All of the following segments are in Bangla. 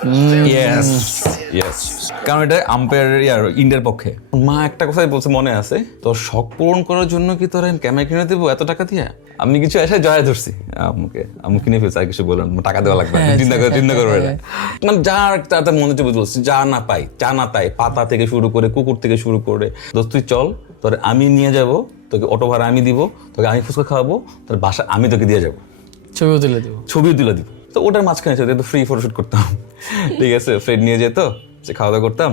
ইয়েস ইয়েস, কারণ এটা আম্পায়ার ইন্ডিয়ার পক্ষে। মা একটা কথাই বলছে মনে আছে, তোর শখ পূরণ করার জন্য কি তোর ক্যামেরা কিনে দেবো এত টাকা দিয়ে? আমি কিছু এসে জয়া ধরছি আম্মু কিনে ফেলছে, আর কিছু বললাম টাকা দেওয়া লাগবে না, চিন্তা করবে না। মানে যার তার মনে হচ্ছে বলছি যা না পাই যা না তাই, পাতা থেকে শুরু করে কুকুর থেকে শুরু করে, দোস্ত তুই চল তোর আমি নিয়ে যাবো, তোকে অটো ভাড়া আমি দিব, তোকে আমি ফুচকা খাওয়াবো, তোর বাসা আমি তোকে দিয়ে যাবো, ছবিও তুলে দিব। তো ওটার মাঝখানে তো ফ্রি ফটোশুট করতাম, ঠিক আছে, ফ্রেন্ড নিয়ে যেত, খাওয়া দাওয়া করতাম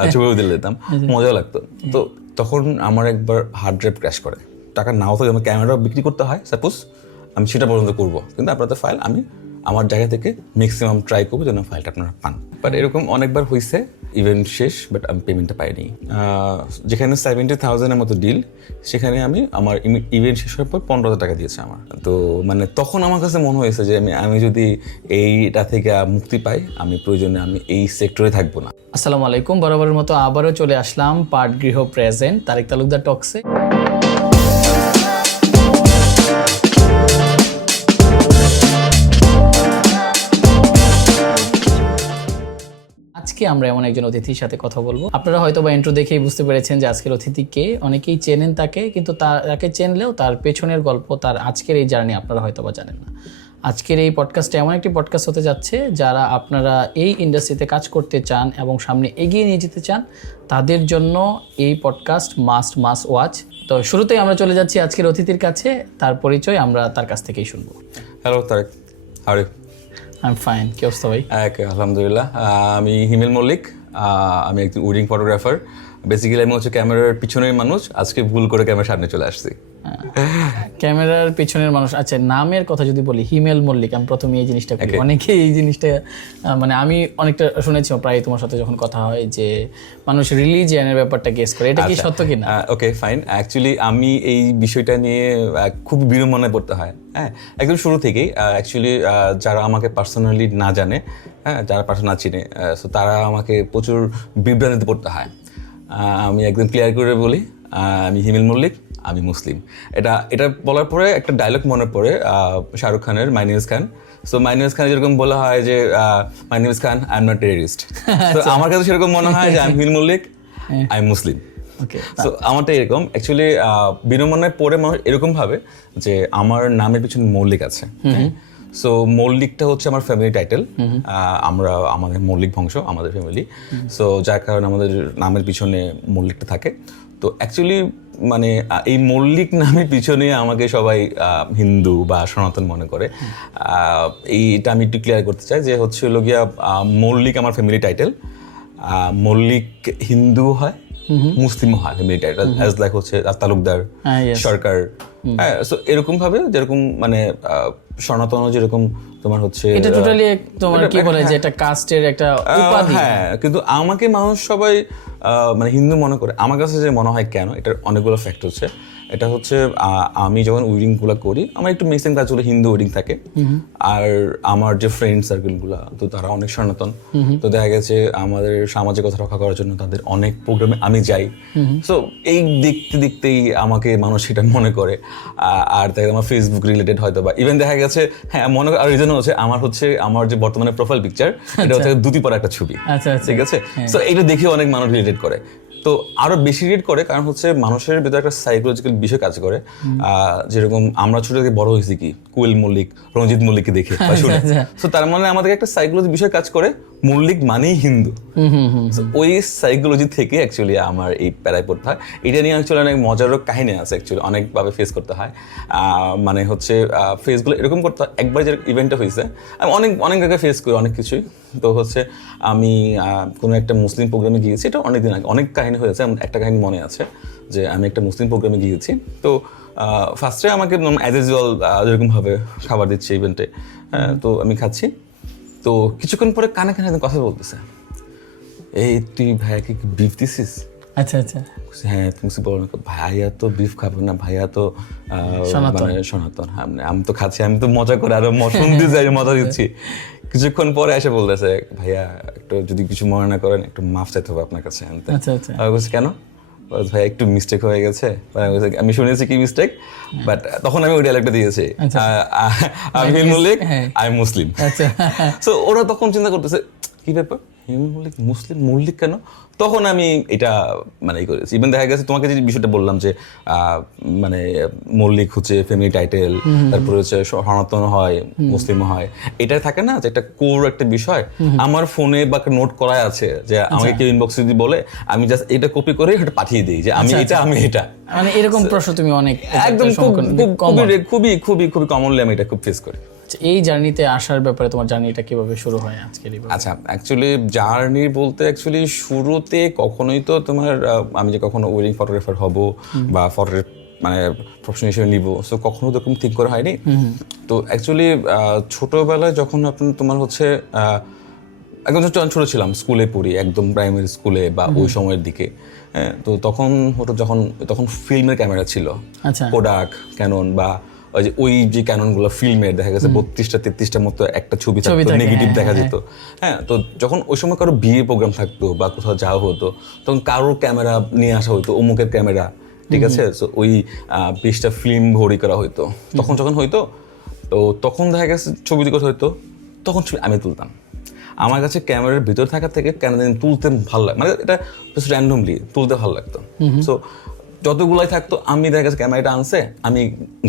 আর ছবিও তুলে দিতাম, মজাও লাগতো। তো তখন আমার একবার হার্ড ড্রাইভ ক্র্যাশ করে, টাকা নাও থাকে, আমার ক্যামেরা বিক্রি করতে হয় সাপোজ, আমি সেটা পর্যন্ত করবো, কিন্তু আপনাদের ফাইল আমি আমার জায়গা থেকে ম্যাক্সিমাম ট্রাই করবো যেন ফাইলটা আপনারা পান। বাট এরকম অনেকবার হয়েছে ইভেন্ট শেষ বাট আমি পেমেন্টটা পাইনি। যেখানে 70,000-এর মতো ডিল, সেখানে আমি আমার ইভেন্ট শেষ হওয়ার পর 15,000 টাকা দিয়েছে আমার। তো মানে তখন আমার কাছে মনে হয়েছে যে আমি যদি এইটা থেকে মুক্তি পাই, আমি প্রয়োজনে আমি এই সেক্টরে থাকবো না। আসসালামু আলাইকুম, বরাবরের মতো আবারও চলে আসলাম পাট গৃহ প্রেজেন্ট তারেক তালুকদার টক্সে। আজকে আমরা এমন একজন অতিথির সাথে কথা বলবো। আপনারা হয়তো বা ইন্ট্রো দেখেই বুঝতে পেরেছেন যে আজকের অতিথি কে। অনেকেই চেনেন তাকে, কিন্তু তাকে চেনলেও তার পেছনের গল্প, তার আজকের এই জার্নি আপনারা হয়তো বা জানেন না। আজকের এই পডকাস্টটা এমন একটি পডকাস্ট হতে যাচ্ছে, যারা আপনারা এই ইন্ডাস্ট্রিতে কাজ করতে চান এবং সামনে এগিয়ে নিয়ে যেতে চান, তাদের জন্য এই পডকাস্ট মাস্ট ওয়াচ। তো শুরুতেই আমরা চলে যাচ্ছি আজকের অতিথির কাছে, তার পরিচয় আমরা তার কাছ থেকেই শুনবো। Hello Tarek, how are you? I am fine, কি অবস্থা ভাই? আলহামদুলিল্লাহ, আমি হিমেল মল্লিক, আমি একজন ওয়েডিং ফটোগ্রাফার। বেসিক্যালি আমি হচ্ছে ক্যামেরার পিছনের মানুষ, আজকে ভুল করে ক্যামেরার সামনে চলে আসছি। ক্যামেরার পিছনের মানুষ। আচ্ছা, নামের কথা যদি বলি, হিমেল মল্লিক, আমি প্রথমে এই জিনিসটা করি, অনেকেই এই জিনিসটা মানে আমি অনেকটা শুনেছি প্রায় তোমার সাথে যখন কথা হয় যে মানুষ রিলিজিয়ানের ব্যাপারটা গেস করে, এটা কি সত্য কিনা? ওকে ফাইন, অ্যাকচুয়ালি আমি এই বিষয়টা নিয়ে খুব বিড়ম্বনায় পড়তে হয়। হ্যাঁ, একদম শুরু থেকেই অ্যাকচুয়ালি যারা আমাকে পার্সোনালি না জানে, হ্যাঁ, যারা পার্সোনাল না চিনে, সো তারা আমাকে প্রচুর বিভ্রান্তিতে পড়তে হয়। আমি একদম ক্লিয়ার করে বলি, আমি হিমেল মল্লিক, আমি মুসলিম। এটা বলার পরে একটা ডায়লগ মনে পড়ে শাহরুখ খানের my name is Khan. So my name is Khan যেরকম বলা হয় যে my name is Khan, I am not terrorist. তো আমার কাছে সেরকম মনে হয় যে আমি Himel Mallick, I am Muslim. So আমারটা এরকম অ্যাকচুয়ালি বিড়ম্বনায় পড়ে মানুষ এরকম ভাবে যে আমার নামের পিছনে মল্লিক আছে। সো মল্লিকটা হচ্ছে আমার ফ্যামিলি টাইটেল, আমাদের মল্লিক বংশ আমাদের ফ্যামিলি। সো যার কারণে আমাদের নামের পিছনে মল্লিকটা থাকে। তো অ্যাকচুয়ালি মানে এই মল্লিক নামের পিছনে আমাকে সবাই হিন্দু বা সনাতন মনে করে। এইটা আমি একটু ক্লিয়ার করতে চাই যে হচ্ছে হলো গিয়া মল্লিক আমার ফ্যামিলি টাইটেল, মল্লিক হিন্দু হয়, মুসলিমও হয় ফ্যামিলি টাইটেল, অ্যাজ লাইক হচ্ছে তালুকদার, সরকার। হ্যাঁ, সো এরকম ভাবে যেরকম মানে সনাতন যেরকম তোমার হচ্ছে এটা টোটালি তোমার কি বলে যে এটা কাস্টের একটা উপাধি। হ্যাঁ, কিন্তু আমাকে মানুষ সবাই মানে হিন্দু মনে করে। আমার কাছে যে মনে হয় কেন, এটার অনেকগুলো ফ্যাক্ট হচ্ছে। এটা হচ্ছে আমি যখন উইডিংগুলো করি, আমার একটু মিক্সিং কাজগুলো হিন্দু উইডিং থাকে, আর আমার যে ফ্রেন্ড সার্কেলগুলো তো তারা অনেক সনাতন। তো দেখা গেছে আমাদের সামাজিকতা রক্ষা করার জন্য তাদের অনেক প্রোগ্রামে আমি যাই। সো এই দেখতেই আমাকে মানুষ সেটা মনে করে। আর দেখা আমার ফেসবুক রিলেটেড হয়তো বা ইভেন দেখা গেছে, হ্যাঁ মনে আর রিজন হচ্ছে আমার যে বর্তমানে প্রোফাইল পিকচার, এটা হচ্ছে দুটি পর একটা ছবি, ঠিক আছে। সো এটা দেখে অনেক মানুষ রিলেটেড করে। তো আরো বেশি রিলেট করে কারণ হচ্ছে মানুষের ভিতরে একটা সাইকোলজিক্যাল বিষয় কাজ করে। যেরকম আমরা ছোট থেকে বড় হয়েছি কি কোয়েল মল্লিক, রঞ্জিত মল্লিককে দেখে বা শুনে। তো তার মানে আমাদের একটা সাইকোলজি বিষয় কাজ করে, মল্লিক মানেই হিন্দু। ওই সাইকোলজি থেকে অ্যাকচুয়ালি আমার এই প্যারায় পড়তে হয়। এটা নিয়ে অ্যাকচুয়ালি অনেক মজারও কাহিনী আছে, অ্যাকচুয়ালি অনেকভাবে ফেস করতে হয়। মানে হচ্ছে ফেসগুলো এরকম করতে হয়। একবার যে ইভেন্টটা হয়েছে, আমি অনেক জায়গায় ফেস করি অনেক কিছুই। তো হচ্ছে আমি কোনো একটা মুসলিম প্রোগ্রামে গিয়েছি, এটা অনেকদিন আগে, অনেক কাহিনী হয়েছে। একটা কাহিনী মনে আছে যে আমি একটা মুসলিম প্রোগ্রামে গিয়েছি। তো ফার্স্টে আমাকে অ্যাজ ইউজুয়াল যেরকমভাবে খাবার দিচ্ছে ইভেন্টে, তো আমি খাচ্ছি। তো কিছুক্ষণ পরে কানে কানে কথা বলতেছে, এই তুই ভাইয়াকে কি বিফ দিছিস? আচ্ছা আচ্ছা, হ্যাঁ তুমি বলো না, ভাইয়া তো বিফ খাবে না, ভাইয়া তো মানে সনাতন। আমি তো খাচ্ছি, আমি তো মজা করে আরো শুনতে যাই, মজা দিচ্ছি। কিছুক্ষণ পরে এসে বলতেছে, ভাইয়া একটু যদি কিছু মনে না করেন একটু মাফ চাইতে হবে আপনার কাছে। কেন? ভাই একটু মিস্টেক হয়ে গেছে। আমি শুনেছি কি মিস্টেক, বাট তখন আমি ওই ডায়লগটা দিয়েছি, আমি Mallick, I am Muslim. So ওরা তখন চিন্তা করতেছে কি ব্যাপার হিমু মল্লিক মুসলিম মল্লিক কেন? তখন আমি এটা মানে ই করেছি। ইভেন দেখা গেছে তোমাকে যে বিষয়টা বললাম যে মানে মল্লিক হচ্ছে ফ্যামিলি টাইটেল, তারপরে হচ্ছে সনাতন হয়, মুসলিম হয়, এটা থাকে না যে একটা কোর একটা বিষয় আমার ফোনে বা নোট করা আছে যে আমাকে কেউ ইনবক্সে যদি বলে আমি জাস্ট এটা কপি করে এটা পাঠিয়ে দিই যে আমি এটা আমি এটা। মানে এরকম প্রশ্ন তুমি অনেক একদম খুবই খুবই খুবই কমনলি আমি এটা খুব ফেস করি। এই জার্নিতে আসার ব্যাপারে তোমার জার্নিটা কিভাবে শুরু হয় আজকের? আচ্ছা, অ্যাকচুয়ালি জার্নি বলতে অ্যাকচুয়ালি শুরুতে কখনোই তো তোমার আমি যে কখনো ওয়েডিং ফটোগ্রাফার হব বা ফটোর মানে প্রফেশন হিসেবে নিব, সো কখনো তো এরকম ঠিক করা হয়নি। তো অ্যাকচুয়ালি ছোটবেলায় যখন তোমার হচ্ছে একদম ছোট ছিলাম, স্কুলে পড়ি, একদম প্রাইমারি স্কুলে বা ওই সময়ের দিকে, হ্যাঁ, তো তখন ফিল্মের ক্যামেরা ছিল, কোডাক, ক্যানন বা ওই যে ক্যাননগুলো ফিল্মের দেখা গেছে 32-33টার মতো একটা ছবি থাকতো, নেগেটিভ দেখা যেত। হ্যাঁ, তো যখন ওই সময় কারো বিয়ে প্রোগ্রাম থাকতো বা কোথাও যাওয়া হতো তখন কারোর ক্যামেরা নিয়ে আসা হতো, অমুকের ক্যামেরা, ঠিক আছে, ওই 20টা ফিল্ম ভরি করা হইতো। তখন যখন হইতো তো তখন দেখা গেছে ছবি কথা হইতো, তখন ছবি আমি তুলতাম। আমার কাছে ক্যামেরার ভিতর থাকার থেকে কেন তুলতে ভালো লাগে, মানে এটা জাস্ট র্যান্ডমলি তুলতে ভালো লাগতো। সো যতগুলাই থাকতো আমি দেখা গেছে ক্যামেরাটা আনছে, আমি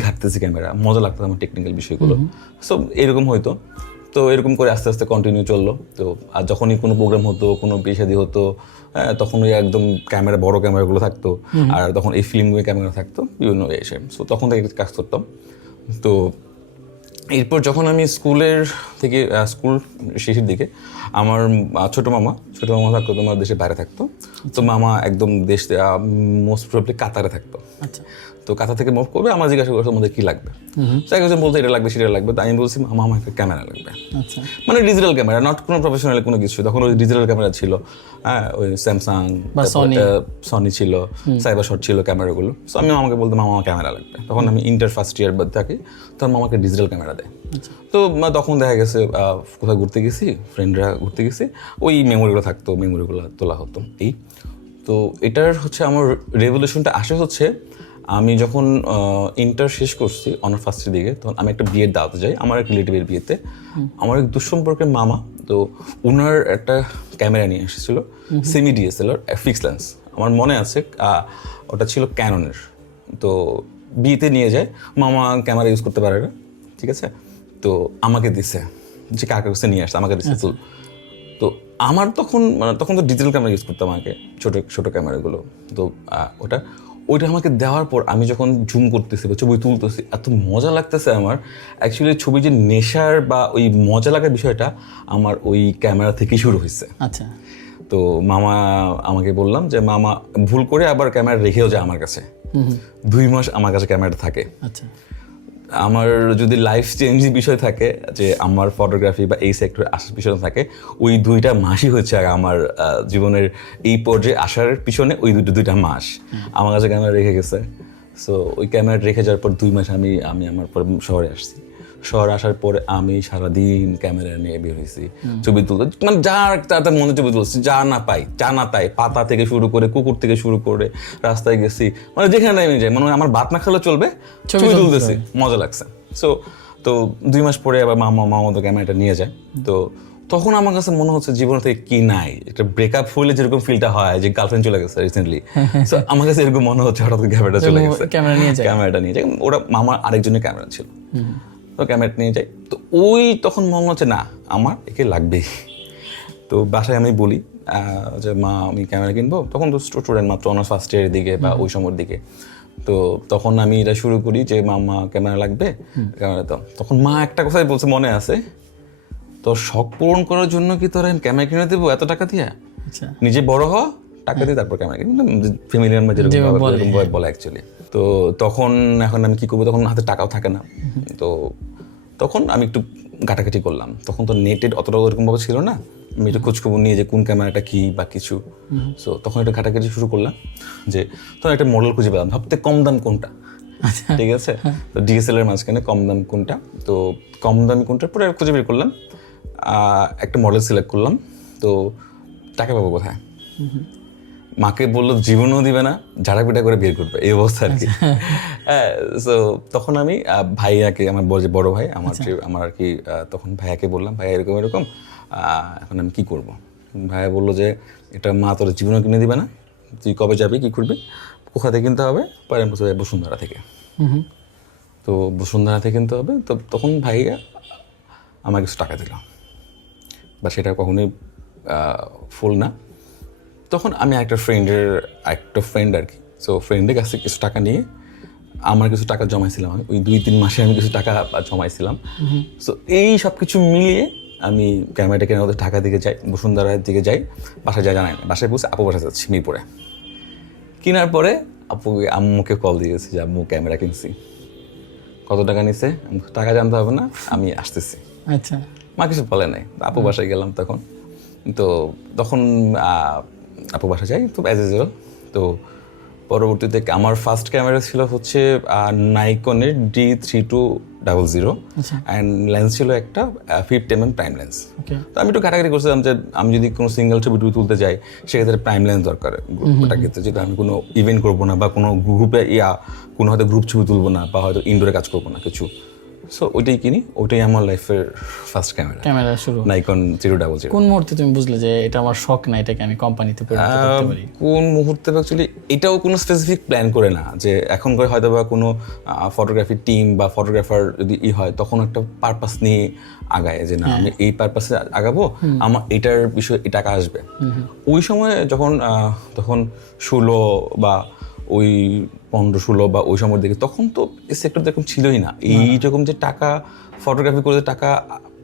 ঘাটতেছি ক্যামেরা, মজা লাগতো আমার টেকনিক্যাল বিষয়গুলো। সো এরকম হইতো। তো এরকম করে আস্তে আস্তে কন্টিনিউ চললো। তো আর যখনই কোনো প্রোগ্রাম হতো, কোনো বিয়ে শাদী হতো, তখন ওই একদম ক্যামেরা, বড় ক্যামেরাগুলো থাকতো, আর তখন এই ফিল্মগুলো ক্যামেরা থাকতো বিভিন্ন এসে। সো তখন থেকে কাজ করতাম। তো এরপর যখন আমি স্কুল শেষের দিকে আমার ছোট মামা থাকতো তোমার দেশের বাইরে থাকতো। তো মামা একদম দেশ মোস্ট প্রবলি কাতারে থাকতো। তো কাতার থেকে মুভ করবে, আমার জিজ্ঞাসা করতো আমাদের কি লাগবে, একজন বলতো এটা লাগবে সেটা লাগবে। তো আমি বলছি মামা আমার একটা ক্যামেরা লাগবে, মানে ডিজিটাল ক্যামেরা, নট কোনো প্রফেশনাল কোনো কিছু। তখন ওই ডিজিটাল ক্যামেরা ছিল, হ্যাঁ, ওই স্যামসাং, সনি ছিল, সাইবার শট ছিল ক্যামেরাগুলো। সো আমি মামাকে বলতাম মামা আমার ক্যামেরা লাগবে। তখন আমি ইন্টার ফার্স্ট ইয়ার বাদ থাকি, তখন মামাকে ডিজিটাল ক্যামেরা দেয়। তো তখন দেখা গেছে কোথাও ঘুরতে গেছি, ফ্রেন্ডরা ঘুরতে গেছি, ওই মেমোরিগুলো থাকতো, মেমোরিগুলো তোলা হতো। এই তো এটার হচ্ছে আমার রেভলিউশনটা আসে হচ্ছে আমি যখন ইন্টার শেষ করছি অনার ফার্স্টের দিকে, তখন আমি একটা বিয়ের দাওয়াতে যাই, আমার এক রিলেটিভের বিয়েতে। আমার এক দুঃসম্পর্কের মামা, তো ওনার একটা ক্যামেরা নিয়ে এসেছিল, সেমি ডিএসএলআর ফিক্স লেন্স, আমার মনে আছে ওটা ছিল ক্যাননের। তো বিয়েতে নিয়ে যায়, মামা ক্যামেরা ইউজ করতে পারে না, ঠিক আছে, তো আমাকে দিছে যে কার কাছে নিয়ে আসছে, আমাকে দিছে। তো আমার তখন তো ডিজিটাল ক্যামেরা ইউজ করতাম আগে, ছোটো ক্যামেরাগুলো। তো ওইটা আমাকে দেওয়ার পর আমি যখন জুম করতেছি বা ছবি তুলতেছি, এত মজা লাগতেছে আমার। অ্যাকচুয়ালি ছবি যে নেশার বা ওই মজা লাগার বিষয়টা আমার ওই ক্যামেরা থেকেই শুরু হয়েছে। আচ্ছা। তো মামা আমাকে বললাম যে মামা ভুল করে আবার ক্যামেরা রেখেও যায় আমার কাছে, 2 মাস আমার কাছে ক্যামেরাটা থাকে। আচ্ছা। আমার যদি লাইফ চেঞ্জিং বিষয় থাকে যে আমার ফটোগ্রাফি বা এই সেক্টরে আসার পিছনে থাকে, ওই 2টা মাসই হচ্ছে আমার জীবনের এই পর্যায়ে আসার পিছনে ওই 2টা মাস আমার কাছে ক্যামেরা রেখে গেছে। সো ওই ক্যামেরা রেখে যাওয়ার পর 2 মাস আমি আমার পরে শহরে আসছি। শহরে আসার পরে আমি সারাদিন ক্যামেরা নিয়ে বের হয়েছি, ছবি তুলতে, মানে যার মনে ছবি তুলছি, যা না তাই, পাতা থেকে শুরু করে কুকুর থেকে শুরু করে রাস্তায় গেছি, মানে যেখানে আমি যাই, মানে আমার ভাত না খেলে চলবে, ছবি তুলতেছি, মজা লাগছে। সো তো 2 মাস পরে আবার মামা তো ক্যামেরাটা নিয়ে যায়। তো তখন আমার কাছে মনে হচ্ছে জীবন থেকে কি নাই, একটা ব্রেকআপ হলে যেরকম ফিলটা হয় যে গার্লফ্রেন্ড চলে গেছে রিসেন্টলি, সো আমার কাছে এরকম মনে হচ্ছে হঠাৎ ক্যামেরাটা চলে গেছে, ক্যামেরাটা নিয়ে যায়। ওরা মামার আরেকজনের ক্যামেরা ছিল, তো ক্যামেরাটা নিয়ে যাই। তো তখন মনে হচ্ছে না আমার একে লাগবেই। তো বাসায় আমি বলি যে মা আমি ক্যামেরা কিনবো, তখন তো স্টুডেন্ট মাত্র অনার্স ফার্স্ট ইয়ারের দিকে বা ওই সময়ের দিকে। তো তখন আমি এটা শুরু করি যে মা ক্যামেরা লাগবে, ক্যামেরা দাও। তখন মা একটা কথাই বলছে মনে আছে, তোর শখ পূরণ করার জন্য কি তোরা ক্যামেরা কিনে দেবো এত টাকা দিয়ে, নিজে বড় হ, টাকা দিয়ে তারপর ক্যামেরা কিনে, ফ্যামিলি মেম্বার যেরকম বলে অ্যাকচুয়ালি। তো তখন এখন আমি কি করবো, তখন হাতে টাকাও থাকে না। তো তখন আমি একটু ঘাটাঘাটি করলাম, তখন তো নেটের অতটা ওরকমভাবে ছিল না, আমি একটু খোঁজখবর নিয়ে যে কোন ক্যামেরাটা কি বা কিছু। সো তখন একটা ঘাটাঘাটি শুরু করলাম যে তখন একটা মডেল খুঁজে পেলাম, সবথেকে কম দাম কোনটা, ঠিক আছে, তো ডিএসএলআর মাঝখানে কম দাম কোনটা, তো কম দামি কোনটার পরে খুঁজে বের করলাম, একটা মডেল সিলেক্ট করলাম। তো টাকা পাবো কোথায়, মাকে বললো জীবনও দিবে না, ঝাড়াপিটা করে বের করবে, এই অবস্থা আর কি। হ্যাঁ, তো তখন আমি ভাইয়াকে, আমার বড় ভাই আমার আর কি, তখন ভাইয়াকে বললাম, ভাইয়া এরকম এরকম, এখন আমি কি করব? ভাইয়া বললো যে এটা মা তোর জীবনও কিনে দিবে না, তুই কবে যাবি, কি করবি, কোথা থেকে কিনতে হবে? পরে আমি বলছি বসুন্ধরা থেকে। তো বসুন্ধরা থেকে কিনতে হবে। তো তখন ভাইয়া আমার কিছু টাকা দিল, বা সেটা কখনোই ফুল না। তখন আমি একটা ফ্রেন্ড আর কি, সো ফ্রেন্ডের কাছে কিছু টাকা নিয়ে আমার কিছু টাকা জমাইছিলাম, আমি ওই 2-3 মাসে আমি কিছু টাকা জমাইছিলাম। সো এই সব কিছু মিলিয়ে আমি ক্যামেরাটা কেনার মধ্যে ঢাকা দিকে যাই, বসুন্ধরার দিকে যাই, বাসায় জানাই না, বাসায় পৌঁছে আপু বাসায় যাচ্ছি মিরপুরে। কেনার পরে আম্মুকে কল দিয়েছি যে আম্মু ক্যামেরা কিনছি, কত টাকা নিছে, টাকা জানতে হবে না, আমি আসতেছি। আচ্ছা, মা কিছু বলে নাই। আপু বাসায় গেলাম তখন আপু বাসায় যাই, তো অ্যাজ ইউজুয়াল। তো পরবর্তীতে আমার ফার্স্ট ক্যামেরা ছিল হচ্ছে নাইকনের D3200 অ্যান্ড লেন্স ছিল একটা 50mm প্রাইম লেন্স। তো আমি একটু ঘাটাঘাটি করছিলাম যে আমি যদি কোনো সিঙ্গেল ছবি তুলতে যাই সেক্ষেত্রে প্রাইম লেন্স দরকার, ওটার ক্ষেত্রে যেটা আমি কোনো ইভেন্ট করবো না বা কোনো গ্রুপে কোনো হয়তো গ্রুপ ছবি তুলবো না বা হয়তো ইনডোরে কাজ করবো না কিছু। সো ওইটাই কিনি, ওইটাই আমার লাইফের ফার্স্ট ক্যামেরা শুরু, নাইকন 000। কোন মুহূর্তে তুমি বুঝলে যে এটা আমার শখ না, এটাকে আমি কোম্পানিতে পরিণত করতে পারি? কোন মুহূর্তে অ্যাকচুয়ালি এটাও কোনো স্পেসিফিক প্ল্যান করে না, যে এখন করে হয়তো বা কোনো ফটোগ্রাফি টিম বা ফটোগ্রাফার যদি হয় তখন একটা পারপাস নিয়ে আগায়, যে না আমি এই পারপাসে আগাবো, আমার এটার বিষয়ে এই টাকা আসবে। ওই সময় তখন 16 বা ওই 15-16 বা ওই সময়ের দিকে, তখন তো এই সেক্টর এরকম ছিলই না, এইরকম যে টাকা ফটোগ্রাফি করে টাকা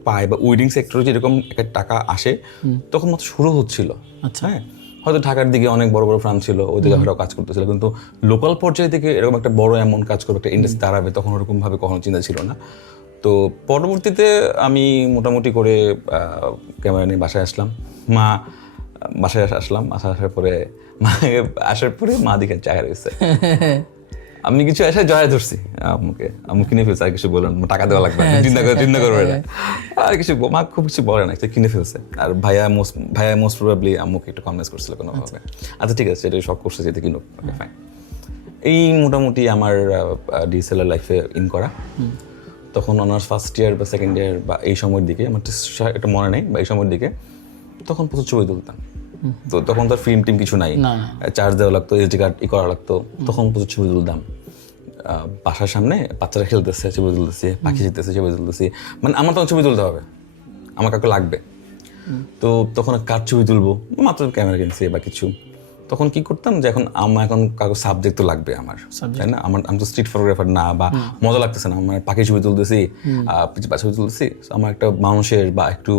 পায় বা ওয়েডিং সেক্টরে যেরকম একটা টাকা আসে তখন মাত্র শুরু হচ্ছিল। হ্যাঁ, হয়তো ঢাকার দিকে অনেক বড় বড় ফার্ম ছিল, ওই দিকে হয়তো কাজ করতেছিল, কিন্তু লোকাল পর্যায়ে থেকে এরকম একটা বড় এমন কাজ করবে, একটা ইন্ডাস্ট্রি দাঁড়াবে, তখন ওরকম ভাবে কখনো চিন্তা ছিল না। তো পরবর্তীতে আমি মোটামুটি করে ক্যামেরা নিয়ে বাসায় আসলাম। বাসায় আসার পরে মা দিকে চায় রয়েছে, আমি কিছু এসে জয় ধরছি আম্মু কিনে ফেলছে, আর কিছু বললাম, টাকা দেওয়া লাগবে, চিন্তা করবে না, আর কিছু মা খুব কিছু বলে না, কিনে ফেলছে। আর ভাইয়া মোস্ট প্রবাবলি আম্মুকে একটু কনভিন্স করছিল কোনোভাবে, আচ্ছা ঠিক আছে এটা শখ করছে যেতে কিনুক, ফাইন। এই মোটামুটি আমার ডিএসএলআর লাইফে ইন করা। তখন অনার্স ফার্স্ট ইয়ার বা সেকেন্ড ইয়ার বা এই সময়ের দিকে, আমার এটা মনে নেই, বা এই সময়ের দিকে তখন প্রচুর ছবি তুলতাম। তো তখন তো ফিল্ম টিম কিছু নাই, চার্জ দেওয়া লাগতো, এসডি কার্ড করা লাগতো, তখন প্রচুর ছবি তুলতাম। বাসার সামনে বাচ্চারা খেলতেছে, ছবি তুলতেছি, পাখি জিতেছে, ছবি তুলতেছি, মানে আমার তখন ছবি তুলতে হবে, আমার কাউকে লাগবে। তো তখন কার ছবি তুলবো, মাত্র ক্যামেরা কিনছি বা কিছু। তখন কি করতাম যে এখন কাউকে সাবজেক্ট তো লাগবে আমার, তাই না? আমি তো স্ট্রিট ফটোগ্রাফার না, বা মজা লাগতেছে না, আমার পাখি ছবি তুলতেছি, ছবি তুলতেছি, আমার একটা মানুষের বা একটু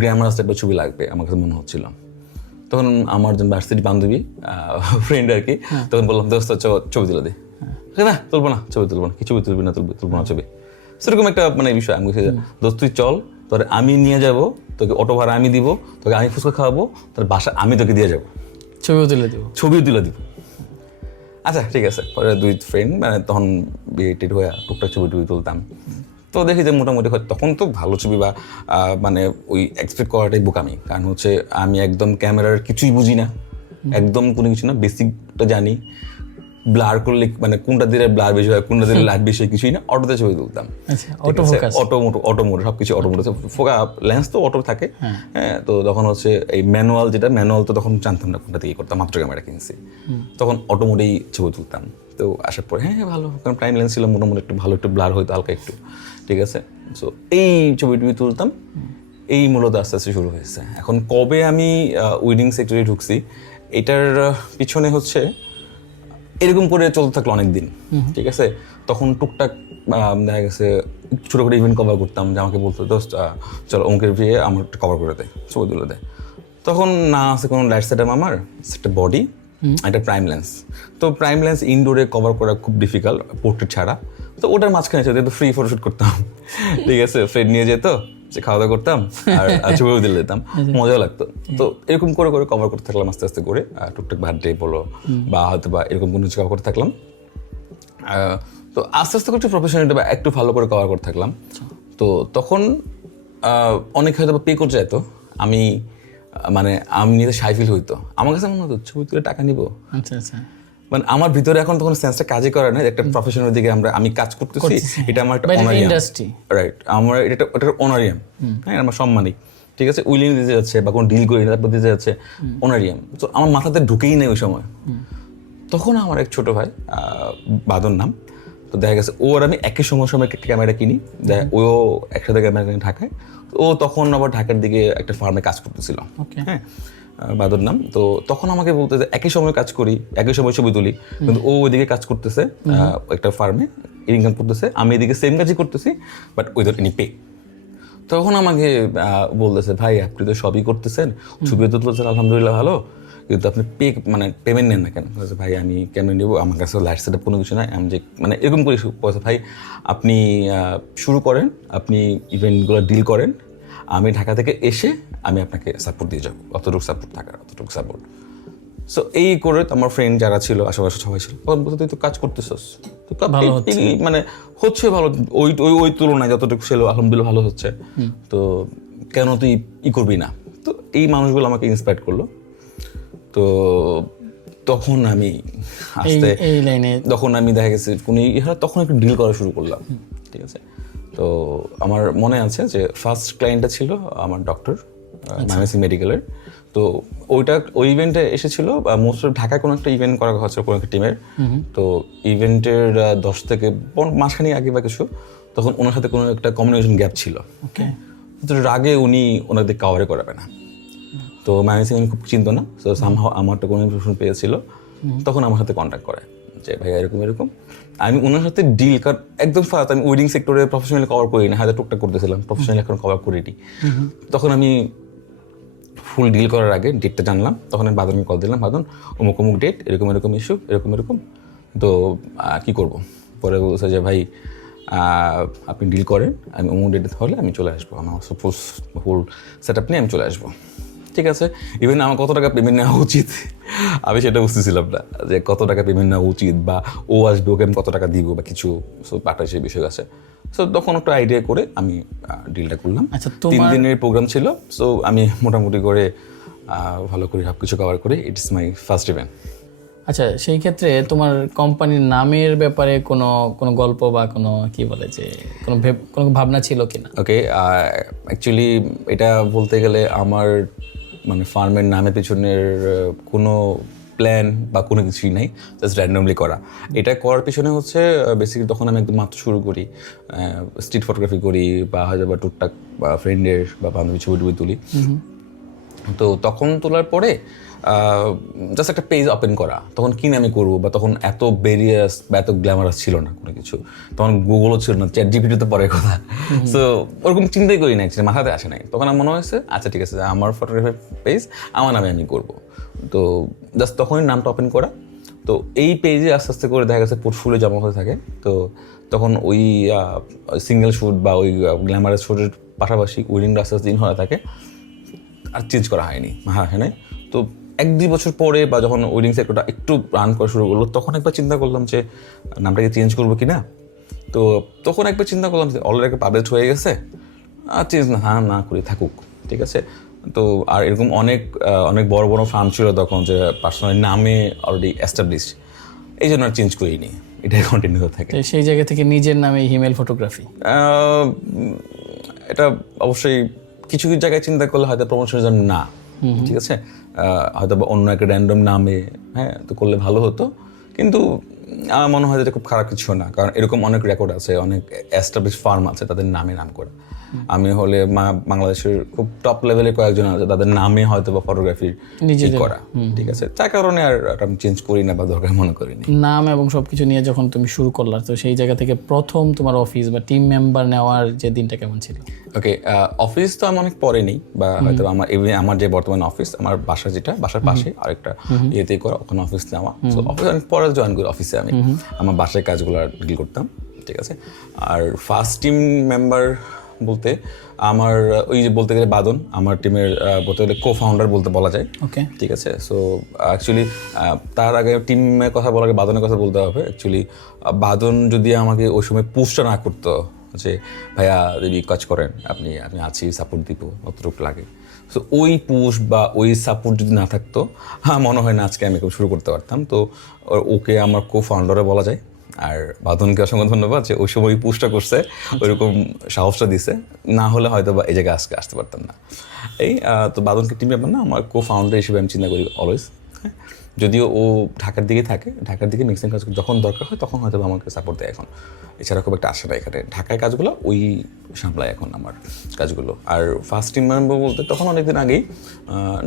গ্ল্যামারাস টাইপের ছবি লাগবে আমার কাছে মনে হচ্ছিল। তখন আমার একজন ভার্সিটি বান্ধবী ফ্রেন্ড আর কি, তখন বললাম দোস্ত ছবি তুলে দিই, না তুলবো না, ছবি তুলবো না, কি ছবি তুলবি না, তুলবো না ছবি, সেরকম একটা মানে বিষয়। আমি দোস্ত তুই চল, তোরে আমি নিয়ে যাবো, তোকে অটো ভাড়া আমি দিব, তোকে আমি ফুচকা খাওয়াবো, তোর বাসা আমি তোকে দিয়ে যাবো, ছবিও তুলে দিব। আচ্ছা ঠিক আছে। পরে 2 ফ্রেন্ড মানে তখন বিয়ে হয়ে টুকটাক ছবি তুলতাম। তো দেখি যে মোটামুটি হয়, তখন তো ভালো ছবি বা মানে ওই এক্সপেক্ট করাটাই বোকামি, কারণ হচ্ছে আমি একদম ক্যামেরার কিছুই বুঝি না, একদম কোনো কিছু না, বেসিকটা জানি, ব্লার করলে মানে কোনটা দিলে ব্লার বেশি হয়, কোনটা দিলে লাইট বেশি হয় কিছুই না, অটোতে ছবি তুলতাম। অটো মোটো ফোকা লেন্স তো অটো থাকে। হ্যাঁ, তো তখন হচ্ছে এই ম্যানুয়াল তো তখন জানতাম না কোনটা থেকে করতাম, মাত্র ক্যামেরা কিনছি, তখন অটোমোটেই ছবি তুলতাম। তো আসার পরে ভালো, কারণ প্রাইম লেন্স ছিল, মোটামুটি একটু ভালো, একটু ব্লার হইতো হালকা একটু, ঠিক আছে। সো এই ছবি তুলতাম, এই মূলত আস্তে আস্তে শুরু হয়েছে। এখন কবে আমি ওয়েডিং সেক্টরে ঢুকছি, এটার পিছনে হচ্ছে এরকম করে চলতে থাকলো অনেকদিন, ঠিক আছে। তখন টুকটাক দেখা গেছে ছোটো করে ইভেন্ট কভার করতাম, যে আমাকে বলতো দোস্ত চলো অঙ্কের বিয়ে আমার একটু কভার করে দেয়, ছবি তুলে দেয়। তখন না আছে কোনো লাইট সেটআপ, আমার একটা বডি, একটা প্রাইম লেন্স। তো প্রাইম লেন্স ইনডোরে কভার করা খুব ডিফিকাল্ট, পোর্ট্রেট ছাড়া। তো ওটার মাঝখানে যেহেতু ফ্রি ফটোশ্যুট করতাম, ঠিক আছে, ফ্রেন্ড নিয়ে যেত, যে খাওয়া দাওয়া করতাম আর ছবিও দিলে যেতাম, মজাও লাগতো। তো এরকম করে কভার করতে থাকলাম আস্তে আস্তে করে, টুকটাক বার্থডে বলো বা হয়তো বা এরকম কোনো কিছু কভার করতে থাকলাম। তো আস্তে আস্তে করে প্রফেশনালিটি বা একটু ভালো করে কভার করতে থাকলাম। তো তখন অনেক হয়তো পে করতে যেত, আমি মানে আমি নিজে সাই ফিল হইতো, আমার কাছে মনে হতো ছবি তুলে টাকা নিবো। আচ্ছা আচ্ছা। মানে আমার ভিতরে এখন তখন সেন্সটা কাজই করে না, একটা প্রফেশনের দিকে আমি কাজ করতেছি, এটা আমার একটা অনারিয়াম, ইন্ডাস্ট্রি, রাইট, আমার এটা অনারিয়াম, হ্যাঁ, আমার সম্মানিক, ঠিক আছে, উইলিং দিতে যাচ্ছে বা কোনো ডিল করি তারপর দিতে যাচ্ছে অনারিয়াম, তো আমার মাথাতে ঢুকেই নেই ওই সময়। তখন আমার এক ছোট ভাই, বাদন নাম, তো দেখা গেছে ওর আমি একই সময় একটা ক্যামেরা কিনি, ও একসাথে ক্যামেরা কিনে ঢাকায়, ও তখন আবার ঢাকার দিকে একটা ফার্মে কাজ করতেছিল, হ্যাঁ, বাদর নাম। তো তখন আমাকে বলতে যে একই সময় কাজ করি, একই সময় ছবি তুলি, কিন্তু ও ওইদিকে কাজ করতেছে একটা ফার্মে, ইনকাম করতেছে, আমি এদিকে সেম কাজই করতেছি, বাট উইদাউট এনি পে। তখন আমাকে বলতেছে, ভাই আপনি তো সবই করতেছেন, ছবি তো তুলতেছেন আলহামদুলিল্লাহ ভালো, কিন্তু আপনি পেমেন্ট নেন না কেন? ভাই আমি কেন নেবো, আমার কাছে লাইট সেট আপ কোনো কিছু নাই, আমি যে মানে এরকম করে বলছে, ভাই আপনি শুরু করেন, আপনি ইভেন্টগুলো ডিল করেন, আমি ঢাকা থেকে এসে আমি আপনাকে সাপোর্ট দিয়ে যাবো, অতটুকু সাপোর্ট থাকার, অতটুকু সাপোর্ট। সো এই করে আমার ফ্রেন্ড যারা ছিল, আশেপাশে সবাই ছিল, তখন বলতে তুই তো কাজ করতেছস, মানে হচ্ছে ভালো, ওই ওই ওই তুলনায় যতটুকু ছিল আলহামদুলিল্লাহ ভালো হচ্ছে, তো কেন তুই করবি না? তো এই মানুষগুলো আমাকে ইন্সপায়ার করলো। তো তখন আমি আস্তে এই লাইনে তখন আমি দেখা গেছে তখন একটু ডিল করা শুরু করলাম, ঠিক আছে। তো আমার মনে আছে যে ফার্স্ট ক্লায়েন্টটা ছিল আমার ডক্টর, ময়মনসিংহ মেডিকেলের। তো ওই ইভেন্টে এসেছিল, মোস্ট অফ ঢাকায় কোনো একটা ইভেন্ট করা হচ্ছে কোনো একটা টিমের, তো ইভেন্টের 10 থেকে মাসখানি আগে বা কিছু, তখন ওনার সাথে কোনো একটা কমিউনিকেশন গ্যাপ ছিল, তো রাগে উনি ওনাদের কাভারে করাবে না, তো ময়মনসিংহ উনি খুব চিন্তা না, তো সামহাও আমারটা কোনো ইনফরমেশন পেয়েছিল, তখন আমার সাথে কন্ট্যাক্ট করে যে ভাই এরকম এরকম। আমি ওনার সাথে ডিল, কারণ একদম ফার্স্ট আমি ওয়েডিং সেক্টরে প্রফেশনালি কভার করি না, হাজার টুকটাক করতেছিলাম, প্রফেশনালি এখন কভার করিনি। তখন আমি ফুল ডিল করার আগে ডেটটা জানলাম, তখন আমি বাদনকে কল দিলাম, বাদন অমুক অমুক ডেট, এরকম এরকম ইস্যু, এরকম এরকম, তো কী করবো? পরে বলছে যে ভাই আপনি ডিল করেন, আমি অমুক ডেটে হলে আমি চলে আসবো, আমার ফুল সেট আপ নিয়ে আমি চলে আসবো। ঠিক আছে, ইভেন আমার কত টাকা পেমেন্ট নেওয়া উচিত আমি সেটা বুঝতেছিলাম না, যে কত টাকা পেমেন্ট নেওয়া উচিত, বা ও আসবে ওকে আমি কত টাকা দিব বা কিছু, সো পাঠায় সেই বিষয় আছে। সো তখন একটা আইডিয়া করে আমি ডিলটা করলাম। 3 দিনের প্রোগ্রাম ছিল, সো আমি মোটামুটি করে ভালো করে সব কিছু কভার করে, ইটস মাই ফার্স্ট ইভেন্ট। আচ্ছা, সেই ক্ষেত্রে তোমার কোম্পানির নামের ব্যাপারে কোনো গল্প বা কোনো কি বলে যে কোনো ভাবনা ছিল কিনা? ওকে, অ্যাকচুয়ালি এটা বলতে গেলে আমার মানে ফার্মের নামের পিছনের কোনো প্ল্যান বা কোনো কিছুই নাই, জাস্ট র্যান্ডমলি করা। এটা করার পিছনে হচ্ছে বেসিক্যালি তখন আমি একদম মাত্র শুরু করি, স্ট্রিট ফটোগ্রাফি করি বা হয়তো বা টুকটাক বা ফ্রেন্ডের বা বান্ধবী ছবি টবি তুলি। তো তখন তোলার পরে জাস্ট একটা পেজ ওপেন করা, তখন কি নামে করবো, বা তখন এত বেরিয়াস বা এত গ্ল্যামারাস ছিল না কোনো কিছু, তখন গুগলও ছিল না, চ্যাট জিপিটি তো পরের কথা। সো ওরকম চিন্তাই করি না, মাথাতে আসে নাই। তখন আমার মনে হয়েছে আচ্ছা ঠিক আছে, আমার ফটোগ্রাফি পেজ আমার নামে আমি করবো। তো জাস্ট তখনই নামটা ওপেন করা। তো এই পেজে আস্তে আস্তে করে দেখা গেছে পোর্টফোলিও জমা হতে থাকে। তো তখন ওই সিঙ্গেল শ্যুট বা ওই গ্ল্যামারাস শ্যুটের পাশাপাশি উইডিংটা আস্তে আস্তে দিন হয়ে থাকে, আর চেঞ্জ করা হয়নি। হ্যাঁ, তো 1-2 বছর পরে বা যখন ওয়েডিং সেক্টরটা একটু রান করা শুরু করলো, তখন একবার চিন্তা করলাম যে নামটাকে চেঞ্জ করবো কি না। তো তখন একবার চিন্তা করলাম যে অলরেডি একটা পাবলিশ হয়ে গেছে, আর চেঞ্জ না করি, থাকুক, ঠিক আছে। তো আর এরকম অনেক বড় বড় ফার্ম ছিল তখন, যে পার্সোনাল নামে অলরেডি এস্টাবলিশড, এই জন্য আর চেঞ্জ করিনি, এটাই কন্টিনিউ হতে থাকে। সেই জায়গা থেকে নিজের নামে হিমেল ফটোগ্রাফি, এটা অবশ্যই কিছু কিছু জায়গায় চিন্তা করলে হয়তো প্রমোশনের জন্য না, ঠিক আছে, হয়তো বা অন্য একটা র্যান্ডম নামে, হ্যাঁ, তো করলে ভালো হতো। কিন্তু আমার মনে হয় এটা খুব খারাপ কিছু না, কারণ এরকম অনেক রেকর্ড আছে, অনেক এস্টাবলিশ ফার্ম আছে তাদের নামে নাম করা। আমি হলে বাংলাদেশের খুব টপ লেভেলের কয়েকজন আছে তাদের নামে হয়তো বা ফটোগ্রাফি করা, ঠিক আছে, তার কারণে আর আমি চেঞ্জ করি না বা দরকার মনে করি না। নাম এবং সবকিছু নিয়ে যখন তুমি শুরু করলা, তো সেই জায়গা থেকে প্রথম তোমার অফিস বা টিম মেম্বার নেওয়ার যে দিনটা কেমন ছিল? ওকে, অফিস তো আমি অনেক পরে নেই, বা হয়তো আমার যে বর্তমান অফিস, আমার বাসা যেটা, বাসার পাশে আরেকটা ইয়েতে করা, ওখানে অফিস নেওয়া। তো অফিস অনেক পরে জয়েন করি, অফিসে আমি আমার বাসায় কাজগুলো ডিল করতাম, ঠিক আছে। আর ফার্স্ট টিম মেম্বার বলতে আমার ওই যে বলতে গেলে বাদন, আমার টিমের বলতে গেলে কো-ফাউন্ডার বলা যায়, ওকে, ঠিক আছে। সো অ্যাকচুয়ালি তার আগে টিমের কথা বলার আগে বাদনের কথা বলতে হবে। অ্যাকচুয়ালি বাদন যদি আমাকে ওই সময় পুশটা না করতো যে ভাইয়া যদি কাজ করেন আপনি আছি, সাপোর্ট দিব, অতটুকু লাগে, সো ওই পুশ বা ওই সাপোর্ট যদি না থাকতো মনে হয় না আজকে আমি শুরু করতে পারতাম। তো ওকে আমার কো-ফাউন্ডারে বলা যায়, আর বাঁধনকে অসংখ্য ধন্যবাদ যে ওই সময় পুশটা করছে, ওইরকম সাহসটা দিছে, না হলে হয়তো বা এই জায়গায় আজকে আসতে পারতাম না। তো বাঁধনকে টিম ব্যাপার না, আমার কো-ফাউন্ডার হিসেবে আমি চিন্তা করি অলওয়েজ। যদিও ও ঢাকার দিকে থাকে, ঢাকার দিকে মিক্সিং কাজ যখন দরকার হয় তখন হয়তো আমাকে সাপোর্ট দেয় এখন, এছাড়া খুব একটা আসে না এখানে। ঢাকায় কাজগুলো ওই সামলায় এখন আমার কাজগুলো। আর ফার্স্ট টিম মেম্বার বলতে তখন অনেকদিন আগেই,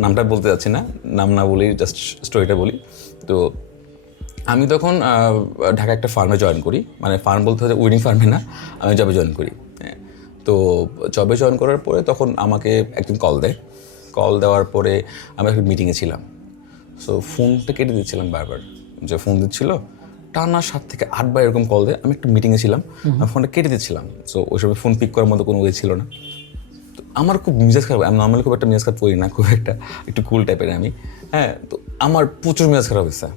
নামটা বলতে যাচ্ছি না, নাম না বলি, জাস্ট স্টোরিটা বলি। তো আমি তখন ঢাকা একটা ফার্মে জয়েন করি, মানে ফার্ম বলতে হচ্ছে উইডিং ফার্মে না, আমি জবে জয়েন করি। তো জবে জয়েন করার পরে তখন আমাকে একদিন কল দেওয়ার পরে আমি একটা মিটিংয়ে ছিলাম। সো ফোনটা কেটে দিচ্ছিলাম বারবার, যে ফোন দিচ্ছিল টানা 7 থেকে 8 বার এরকম কল দেয়। আমি একটা মিটিংয়ে ছিলাম, আমি ফোনটা কেটে দিচ্ছিলাম। সো ওই সময় ফোন পিক করার মতো কোনো ওয়ে ছিল না। তো আমার খুব মেজাজ খারাপ, আমি নর্মালি খুব একটা মেজাজ খারাপ করি না, খুব একটা একটু কুল টাইপের আমি। তো আমার প্রচুর মেজাজ খারাপ হয়েছে,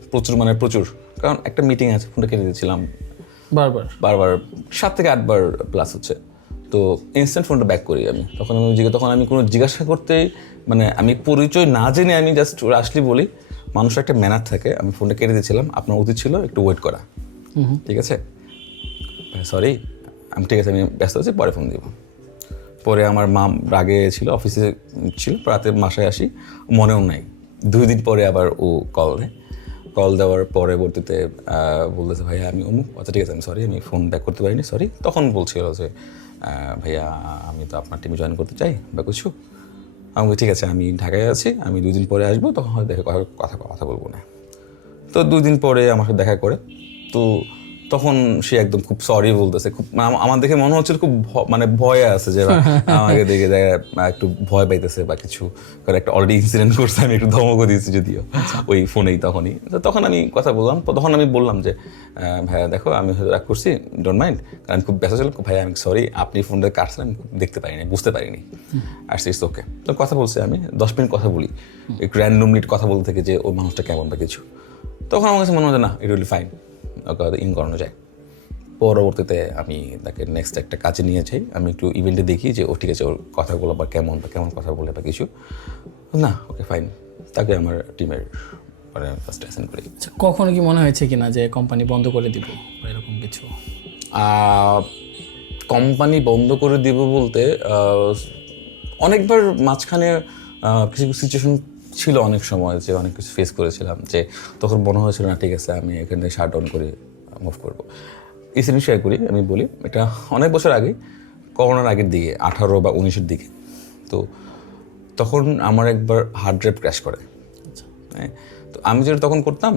প্রচুর, কারণ একটা মিটিং আছে, ফোনটা কেটে দিচ্ছিলাম বারবার 7 থেকে 8 বার প্লাস হচ্ছে। তো ইনস্ট্যান্ট ফোনটা ব্যাক করি আমি। তখন আমি কোনো জিজ্ঞাসা করতে, মানে আমি পরিচয় না জেনে আমি জাস্ট আসলে বলি, মানুষের একটা ম্যানার থাকে, আমি ফোনটা কেটে দিয়েছিলাম, আপনার উচিত ছিল একটু ওয়েট করা, ঠিক আছে, সরি, ঠিক আছে, আমি ব্যস্ত আছি, পরে ফোন দিব। পরে আমার মা রাগে ছিল, অফিসে ছিল, রাতে বাসায় আসি, মনেও নাই। 2 দিন পরে আবার ও কল দেওয়ার পরবর্তীতে বলতেছে, ভাইয়া আমি অমুক, আচ্ছা ঠিক আছে, আমি সরি, আমি ফোন ব্যাক করতে পারিনি, সরি। তখন বলছিল যে ভাইয়া আমি তো আপনার টিমে জয়েন করতে চাই বা কিছু। আমি বলি ঠিক আছে, আমি ঢাকায় আছি, আমি 2 দিন পরে আসবো, তখন হয়তো দেখে কথা বলবো না। তো 2 দিন পরে আমার সাথে দেখা করে, তো তখন সে একদম খুব সরি বলতেছে, খুব আমার দেখে মনে হচ্ছিল খুব মানে ভয়ে আছে, যে আমাকে দেখে একটু ভয় পাইতেছে বা কিছু, কারণ একটা অলরেডি ইনসিডেন্ট করছে, আমি একটু ধমকও দিয়েছি যদিও ওই ফোনেই। তখন আমি কথা বললাম, তখন আমি বললাম যে ভাইয়া দেখো, আমি হয়তো রাগ করছি, ডোন্ট মাইন্ড, কারণ আমি খুব ব্যস্ত ছিলাম, ভাইয়া আমি সরি, আপনি ফোনটা কাটছেন, আমি দেখতে পারিনি, বুঝতে পারিনি, আর ইটস ওকে। তো কথা বলছি, আমি 10 মিনিট কথা বলি, একটু র্যান্ডমলি কথা বলতে থেকে যে ওই মানুষটা কেমন বা কিছু। তখন আমার কাছে মনে হয় না, it will fine, okay in করানো যায়। পরবর্তীতে আমি তাকে নেক্সট একটা কাজে নিয়ে যাই, আমি একটু ইভেন্টে দেখি যে ও ঠিক আছে, ওর কথাগুলো বা কেমন কথা বলে বা কিছু না, ওকে ফাইন, তাকে আমার টিমের মানে ফার্স্ট অ্যাসাইন করি। কখনো কি মনে হয়েছে কিনা যে কোম্পানি বন্ধ করে দিব বা এরকম কিছু? কোম্পানি বন্ধ করে দিব বলতে অনেকবার মাঝখানে কিছু সিচুয়েশন ছিল, অনেক সময় যে অনেক কিছু ফেস করেছিলাম, যে তখন মনে হয়েছিল না ঠিক আছে, আমি এখান থেকে শাট ডাউন করে মুভ করবো। ইসিনি শেয়ার করি, আমি বলি, এটা অনেক বছর আগে, করোনার আগের দিকে, 18 বা 19-এর দিকে। তো তখন আমার একবার হার্ড ড্রাইভ ক্র্যাশ করে। হ্যাঁ, তো আমি যেটা তখন করতাম,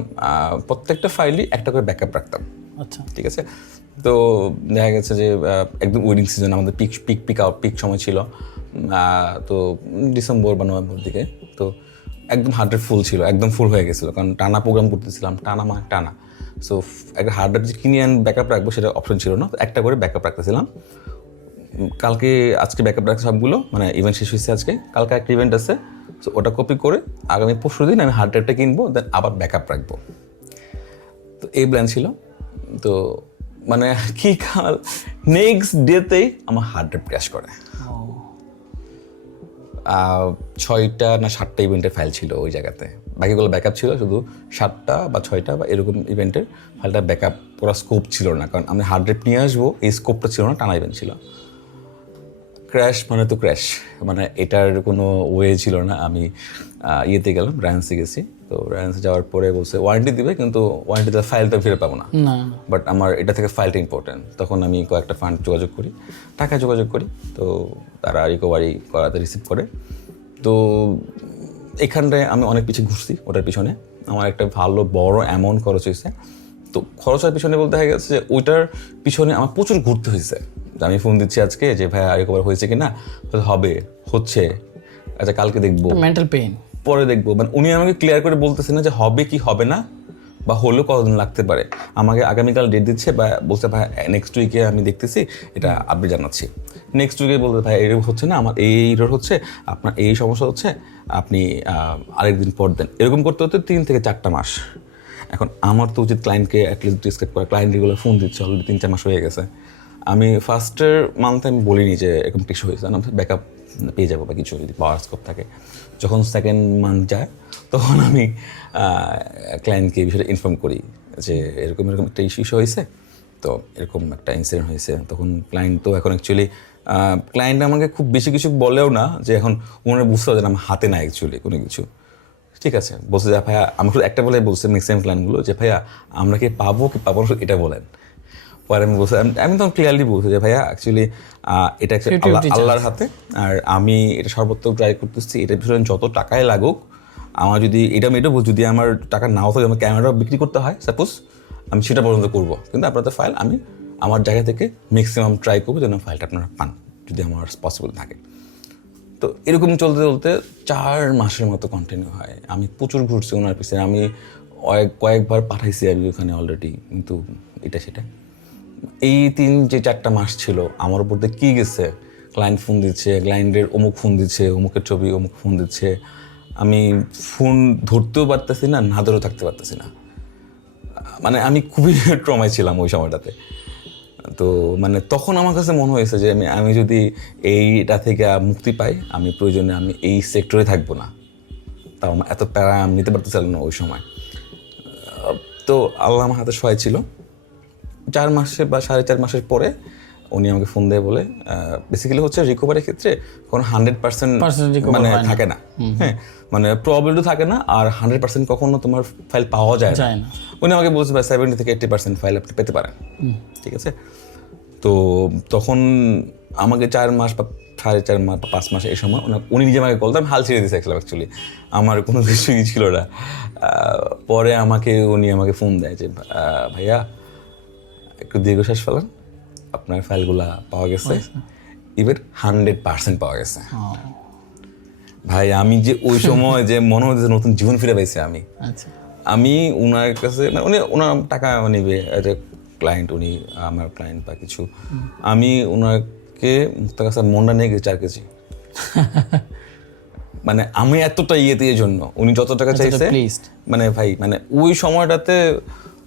প্রত্যেকটা ফাইলই একটা করে ব্যাকআপ রাখতাম। আচ্ছা, ঠিক আছে। তো দেখা গেছে যে একদম ওয়েডিং সিজন, আমাদের পিক সময় ছিল, তো ডিসেম্বর বা নভেম্বর দিকে। তো একদম হার্ড ড্রাইভ ফুল ছিল, একদম ফুল হয়ে গেছিলো, কারণ টানা প্রোগ্রাম করতেছিলাম, টানা। সো একটা হার্ড ড্রাইভ যে কিনে ব্যাকআপ রাখবো সেটা অপশন ছিল না, একটা করে ব্যাকআপ রাখতেছিলাম। আজকে ব্যাকআপ রাখতে সবগুলো, মানে ইভেন্ট শেষ হয়েছে আজকে, কালকে একটা ইভেন্ট আছে, সো ওটা কপি করে আগামী 25 দিন আমি হার্ড ড্রাইভটা কিনবো, দেন আবার ব্যাকআপ রাখবো। তো এই প্ল্যান ছিল। তো মানে কি কাল নেক্সট ডেতেই আমার হার্ড ড্রাইভ ক্র্যাশ করে। 6টা না 7টা ইভেন্টের ফাইল ছিল ওই জায়গাতে, বাকিগুলো ব্যাকআপ ছিল, শুধু 7টা বা 6টা বা এরকম ইভেন্টের ফাইলটা ব্যাকআপ করার স্কোপ ছিল না, কারণ আমি হার্ড ড্রাইভ নিয়ে আসবো এই স্কোপটা ছিল না, টানা ইভেন্ট ছিল। ক্র্যাশ মানে তো ক্র্যাশ, মানে এটার কোনো ওয়ে ছিল না। আমি ইয়েতে গেলাম, রায়ান্সে গেছি। তো রায়ান্সে যাওয়ার পরে বলছে ওয়ারেন্টি দিবে, কিন্তু ওয়ারেন্টিতে ফাইলটা ফিরে পাবো না, বাট আমার এটা থেকে ফাইলটা ইম্পর্টেন্ট। তখন আমি কয়েকটা ফান্ড যোগাযোগ করি, টাকা যোগাযোগ করি, তো তারা রিকভারি করাতে রিসিভ করে। তো এখানটায় আমি অনেক কিছু ঘুরছি, ওটার পিছনে আমার একটা ভালো বড় অ্যামাউন্ট খরচ হয়েছে। তো খরচের পিছনে বলতে হয়ে গেছে যে ওইটার পিছনে আমার প্রচুর ঘুরতে হয়েছে। আমি ফোন দিচ্ছি আজকে যে ভাই রিকভার হয়েছে কিনা, হচ্ছে, আচ্ছা কালকে দেখবো, মেন্টাল পেইন, পরে দেখবো, মানে উনি আমাকে ক্লিয়ার করে বলতেছে না যে হবে কি হবে না, বা হলেও কতদিন লাগতে পারে। আমাকে আগামীকাল ডেট দিচ্ছে, বা বলছে ভাই নেক্সট উইকে আমি দেখতেছি, এটা আপনি জানাচ্ছি। নেক্সট উইকে বলতে ভাই এরকম হচ্ছে না, আমার এই রোড হচ্ছে, আপনার এই সমস্যা হচ্ছে, আপনি আরেকদিন পর দেন। এরকম করতে হতে 3 থেকে 4টা মাস। এখন আমার তো উচিত ক্লায়েন্টকে অ্যাটলিস্ট ডিসকাস করা, ক্লায়েন্ট রেগুলার ফোন দিচ্ছে, অলরেডি 3-4 মাস হয়ে গেছে। আমি ফার্স্টের মান্থে আমি বলিনি যে এরকম কিছু হয়েছে, ব্যাকআপ পেয়ে যাবো বা কিছু যদি পাওয়ার স্কোপ থাকে। যখন সেকেন্ড মান্থ যায় তখন আমি ক্লায়েন্টকে এই বিষয়টা ইনফর্ম করি যে এরকম এরকম একটা ইস্যু হয়েছে, তো এরকম একটা ইনসিডেন্ট হয়েছে। তখন ক্লায়েন্ট তো এখন অ্যাকচুয়ালি ক্লায়েন্ট আমাকে খুব বেশি কিছু বলেও না, যে এখন ওনারা বুঝতে পারছেন আমার হাতে না অ্যাকচুয়ালি কোনো কিছু। ঠিক আছে, বলছে যে ভাইয়া আমি শুধু একটা বলে বলছে ম্যাক্সিমাম ক্লায়েন্টগুলো যে ভাইয়া আমরা কি পাবো না এটা বলেন। পরে আমি বলছি, আমি তখন ক্লিয়ারলি বলছি যে ভাইয়া অ্যাকচুয়ালি এটা আল্লাহর হাতে, আর আমি এটা সর্বোত্তম ট্রাই করতেছি। এটার পিছনে যত টাকাই লাগুক, আমার যদি এটা মেটাবো, যদি আমার টাকা নাও থাকে, আমার ক্যামেরাও বিক্রি করতে হয় সাপোজ, আমি সেটা পর্যন্ত করবো, কিন্তু আপনাদের ফাইল আমি আমার জায়গা থেকে ম্যাক্সিমাম ট্রাই করবো যেন ফাইলটা আপনারা পান, যদি আমার পসিবল থাকে। তো এরকম চলতে চলতে 4 মাসের মতো কন্টিনিউ হয়। আমি প্রচুর ঘুরছি ওনার পিছনে, আমি কয়েকবার পাঠাইছি আর ওখানে অলরেডি, কিন্তু এটা সেটা। এই 3-4টা মাস ছিল আমার উপর দিয়ে কী গেছে, ক্লায়েন্ট ফোন দিচ্ছে, ক্লায়েন্টের অমুক ফোন দিচ্ছে, অমুকের ছবি অমুক ফোন দিচ্ছে, আমি ফোন ধরতেও পারতেছি না, না ধরেও থাকতে পারতেছি না। মানে আমি খুবই ট্রমায় ছিলাম ওই সময়টাতে। তো মানে তখন আমার কাছে মনে হয়েছে যে আমি যদি এইটা থেকে মুক্তি পাই, আমি প্রয়োজনে আমি এই সেক্টরে থাকবো না। তাও এত প্যারা আমি নিতে পারতেছিলাম না ওই সময়। তো আল্লাহ আমার হাতে সহায় ছিল। 4 মাসে বা 4.5 মাসের পরে উনি আমাকে ফোন দেয়, বলে বেসিক্যালি হচ্ছে রিকভারির ক্ষেত্রে কোনো 100% মানে থাকে না, হ্যাঁ, মানে প্রবাবিলিটি থাকে না, আর 100% কখনো তোমার ফাইল পাওয়া যায় না। উনি আমাকে বলছে ভাই 70 থেকে 80% ফাইল আপনি পেতে পারেন, ঠিক আছে। তো তখন আমাকে 4 মাস বা 4.5 মাস বা 5 মাস এই সময় উনি নিজে আমাকে বলতাম, হাল ছেড়ে দিয়েছে অ্যাকচুয়ালি, আমার কোনো কিছুই ছিল না। পরে উনি আমাকে ফোন দেয় যে ভাইয়া একটু দীর্ঘশ্বাস ফেলান, আপনার ফাইলগুলা পাওয়া গেছে, ইভেন 100% পাওয়া গেছে। ভাই আমি যে ওই সময় যে মনে হচ্ছে নতুন জীবন ফিরে পাইছি আমি উনার কাছে, উনি ওনার টাকা নেবে এজ এ ক্লায়েন্ট, উনি আমার ক্লায়েন্ট বা কিছু, আমি ওনাকে তার কাছে মনটা নিয়ে গেছি 4 কেজি। মানে আমি এতটা ইয়েতে জন্য উনি যত টাকা চাইছে, মানে ভাই মানে ওই সময়টাতে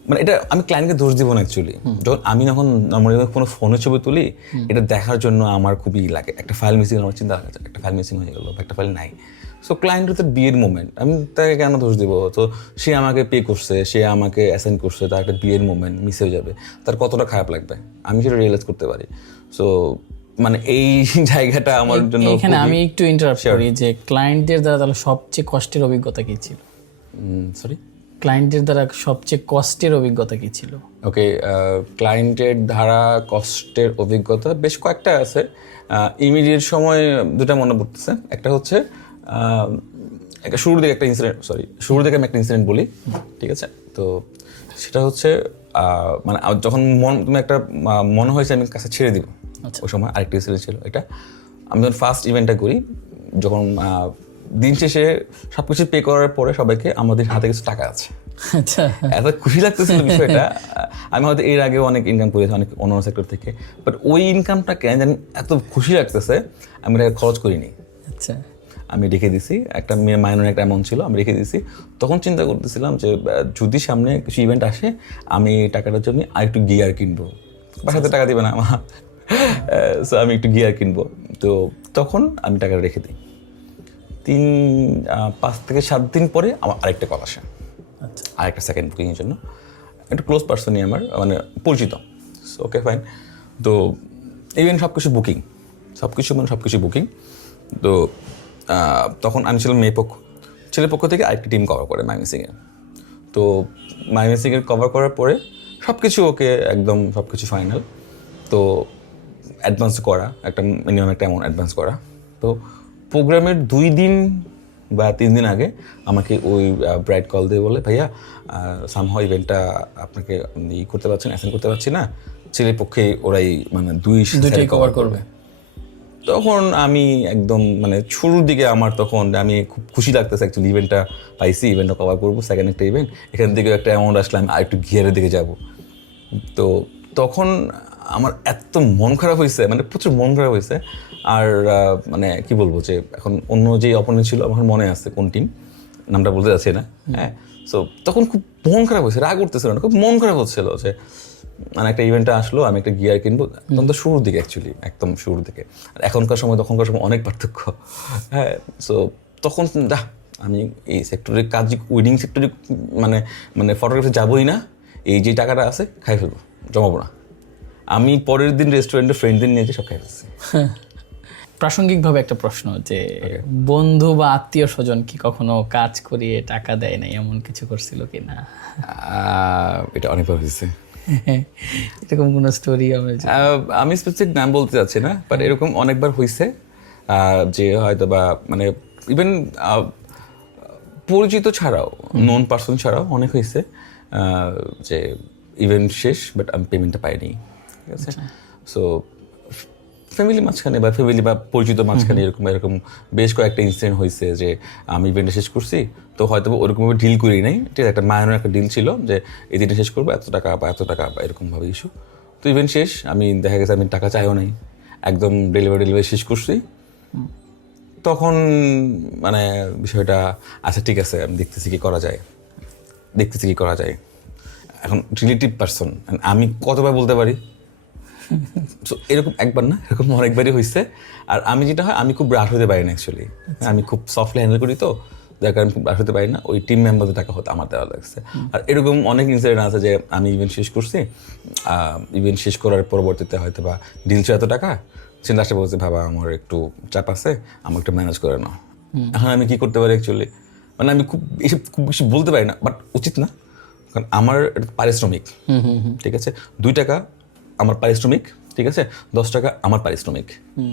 মানে এটা আমি ক্লায়েন্টকে দোষ দিব না অ্যাকচুয়ালি। যখন আমি যখন নর্মালি কোনো ফোনের ছবি তুলি, এটা দেখার জন্য আমার খুবই লাগে, একটা ফাইল মিসিং, আমার চিন্তা লাগে একটা ফাইল মিসিং হয়ে গেলো বা একটা ফাইল নাই। সো ক্লায়েন্টের তো বিয়ের মোমেন্ট, আমি তাকে কেন দোষ দিব? তো সে আমাকে পে করছে, সে আমাকে অ্যাসাইন করছে, তার একটা বিয়ের মোমেন্ট মিস হয়ে যাবে, তার কতটা খারাপ লাগবে আমি সেটা রিয়েলাইজ করতে পারি। সো মানে এই জায়গাটা আমার জন্য। এখানে আমি একটু ইন্টারাপ্ট করি যে ক্লায়েন্টদের দ্বারা তাহলে সবচেয়ে কষ্টের অভিজ্ঞতা কি ছিল? সরি, ক্লায়েন্টের দ্বারা সবচেয়ে কষ্টের অভিজ্ঞতা কি ছিল? ওকে, ক্লায়েন্টের দ্বারা কষ্টের অভিজ্ঞতা বেশ কয়েকটা আছে। ইমিডিয়েট সময় দুটা মনে পড়তেছে। একটা হচ্ছে শুরুর দিকে আমি একটা ইনসিডেন্ট বলি, ঠিক আছে। তো সেটা হচ্ছে মানে যখন তুমি একটা মনে হয়েছে আমি কাছে ছেড়ে দিব, ওই সময় আরেকটা ইনসিডেন্ট ছিল এটা। আমি যখন ফার্স্ট ইভেন্টটা করি, যখন দিন শেষে সবকিছু পে করার পরে সবাইকে আমাদের হাতে কিছু টাকা আছে, এত খুশি লাগতেছিল বিষয়টা। আমি হয়তো এর আগেও অনেক ইনকাম করেছি অনেক অন্য সেক্টর থেকে, বাট ওই ইনকামটা কেন জানি এত খুশি লাগতেছে, আমি এটা খরচ করিনি। আচ্ছা, আমি রেখে দিছি, একটা মাইনর একটা অ্যামাউন্ট ছিল, আমি রেখে দিছি। তখন চিন্তা করতেছিলাম যে যদি সামনে কিছু ইভেন্ট আসে, আমি টাকাটার জন্য আরেকটু গিয়ার কিনবো, বাসাতে টাকা দিবে না আমার, সো আমি একটু গিয়ার কিনবো। তো তখন আমি টাকাটা রেখে দিই। 5 থেকে 7 দিন পরে আমার আরেকটা কল আসে, আরেকটা সেকেন্ড বুকিংয়ের জন্য। একটা ক্লোজ পার্সনই আমার, মানে পরিচিত। Okay fine. তো ইভেন সব কিছু বুকিং, সব কিছু বুকিং। তো তখন আমি ছিলাম মেয়ে পক্ষ, ছেলে পক্ষ থেকে আরেকটি টিম কভার করে মাইমিসিংয়ের। তো মাইমিসিংয়ের কভার করার পরে সব কিছু ওকে, একদম সব কিছু ফাইনাল। তো অ্যাডভান্স করা, একটা মিনিমাম একটা অ্যামাউন্ট অ্যাডভান্স করা। তো প্রোগ্রামের 2 দিন বা 3 দিন আগে আমাকে ওই ব্রাইড কল দিয়ে বলে, ভাইয়া সামহাও ইভেন্টটা আপনাকে করতে পারছেন, অ্যাসেন্ড করতে পারছি না, ছেলের পক্ষে ওরাই মানে দুইটাই কভার করবে। তখন আমি একদম মানে শুরুর দিকে আমার তখন আমি খুব খুশি লাগতেছে অ্যাকচুয়ালি, ইভেন্টটা পাইছি, ইভেন্টটা কভার করবো, সেকেন্ড একটা ইভেন্ট, এখান থেকে একটা অ্যামাউন্ট আসলে আমি আরেকটু গিয়ারের দিকে যাব। তো তখন আমার এত মন খারাপ হয়েছে, মানে প্রচুর মন খারাপ হয়েছে। আর মানে কি বলবো, যে এখন অন্য যে অপোনেন্ট ছিল আমার মনে আছে কোন টিম, নামটা বলতে যাচ্ছি না, হ্যাঁ। সো তখন খুব মন খারাপ হয়েছে, রাগ উঠতেছিল না, খুব মন খারাপ হচ্ছিল যে মানে একটা ইভেন্টে আসলো, আমি একটা গিয়ার কিনবো, তখন তো শুরুর দিকে অ্যাকচুয়ালি, একদম শুরুর দিকে। আর এখনকার সময় তখনকার সময় অনেক পার্থক্য। হ্যাঁ, সো তখন আমি এই সেক্টরে কাজ, উইডিং সেক্টরে মানে মানে ফটোগ্রাফি যাবোই না, এই যে টাকাটা আছে খাই ফেলবো, জমাবো না। আমি পরের দিন রেস্টুরেন্টে ফ্রেন্ডদের নিয়ে সব খাই ফেলছি। প্রাসঙ্গিকভাবে একটা প্রশ্ন, যে বন্ধু বা আত্মীয় স্বজন কি কখনো কাজ করিয়ে টাকা দেয় না, এমন কিছু করছিল কি না? এটা অনেকবার হয়েছে। এরকম কোনো স্টোরি? আমি স্পেসিফিক নাম বলতে চাচ্ছি না, বাট এরকম অনেকবার হয়েছে যে হয়তো বা মানে ইভেন পরিচিত ছাড়াও, নন পার্সন ছাড়াও অনেক হয়েছে যে ইভেন্ট শেষ বাট আমি পেমেন্টটা পাইনি, ঠিক আছে। সো ফ্যামিলি মাঝখানে বা ফ্যামিলি বা পরিচিত মাঝখানে এরকম এরকম বেশ কয়েকটা ইনসিডেন্ট হয়েছে যে আমি ইভেন্টটা শেষ করছি, তো হয়তো ওরকমভাবে ডিল করি নাই, ঠিক আছে, একটা মাইনর একটা ডিল ছিল যে এই দিনটা শেষ করবো, এত টাকা বা এরকমভাবে ইস্যু। তো ইভেন্ট শেষ, আমি দেখা গেছে আমি টাকা চাইও নাই, একদম ডেলিভারি শেষ করছি। তখন মানে বিষয়টা আচ্ছা ঠিক আছে, আমি দেখতেছি কি করা যায়। এখন রিলেটিভ পার্সন, আমি কতবার বলতে পারি? সো এরকম একবার না, এরকম অনেকবারই হয়েছে। আর আমি যেটা হয়, আমি খুব রাশ হতে পারি না অ্যাকচুয়ালি, আমি খুব সফটলি হ্যান্ডেল করি, তো যার কারণে খুব রাশ হতে পারি না। ওই টিম মেম্বারদের টাকা হতে আমার দেওয়া লাগছে। আর এরকম অনেক ইনসিডেন্ট আছে যে আমি ইভেন্ট শেষ করছি, ইভেন্ট শেষ করার পরবর্তীতে হয়তো বা ডিল ছিল এত টাকা, সে লাস্টে বলছে ভাবা আমার একটু চাপ আছে, আমার একটু ম্যানেজ করে নাও। এখন আমি কী করতে পারি অ্যাকচুয়ালি, মানে আমি এসব খুব বেশি বলতে পারি না, বাট উচিত না, কারণ আমার এটা পারিশ্রমিক, ঠিক আছে, 2 টাকা আমার পারিশ্রমিক, ঠিক আছে, 10 টাকা আমার পারিশ্রমিক,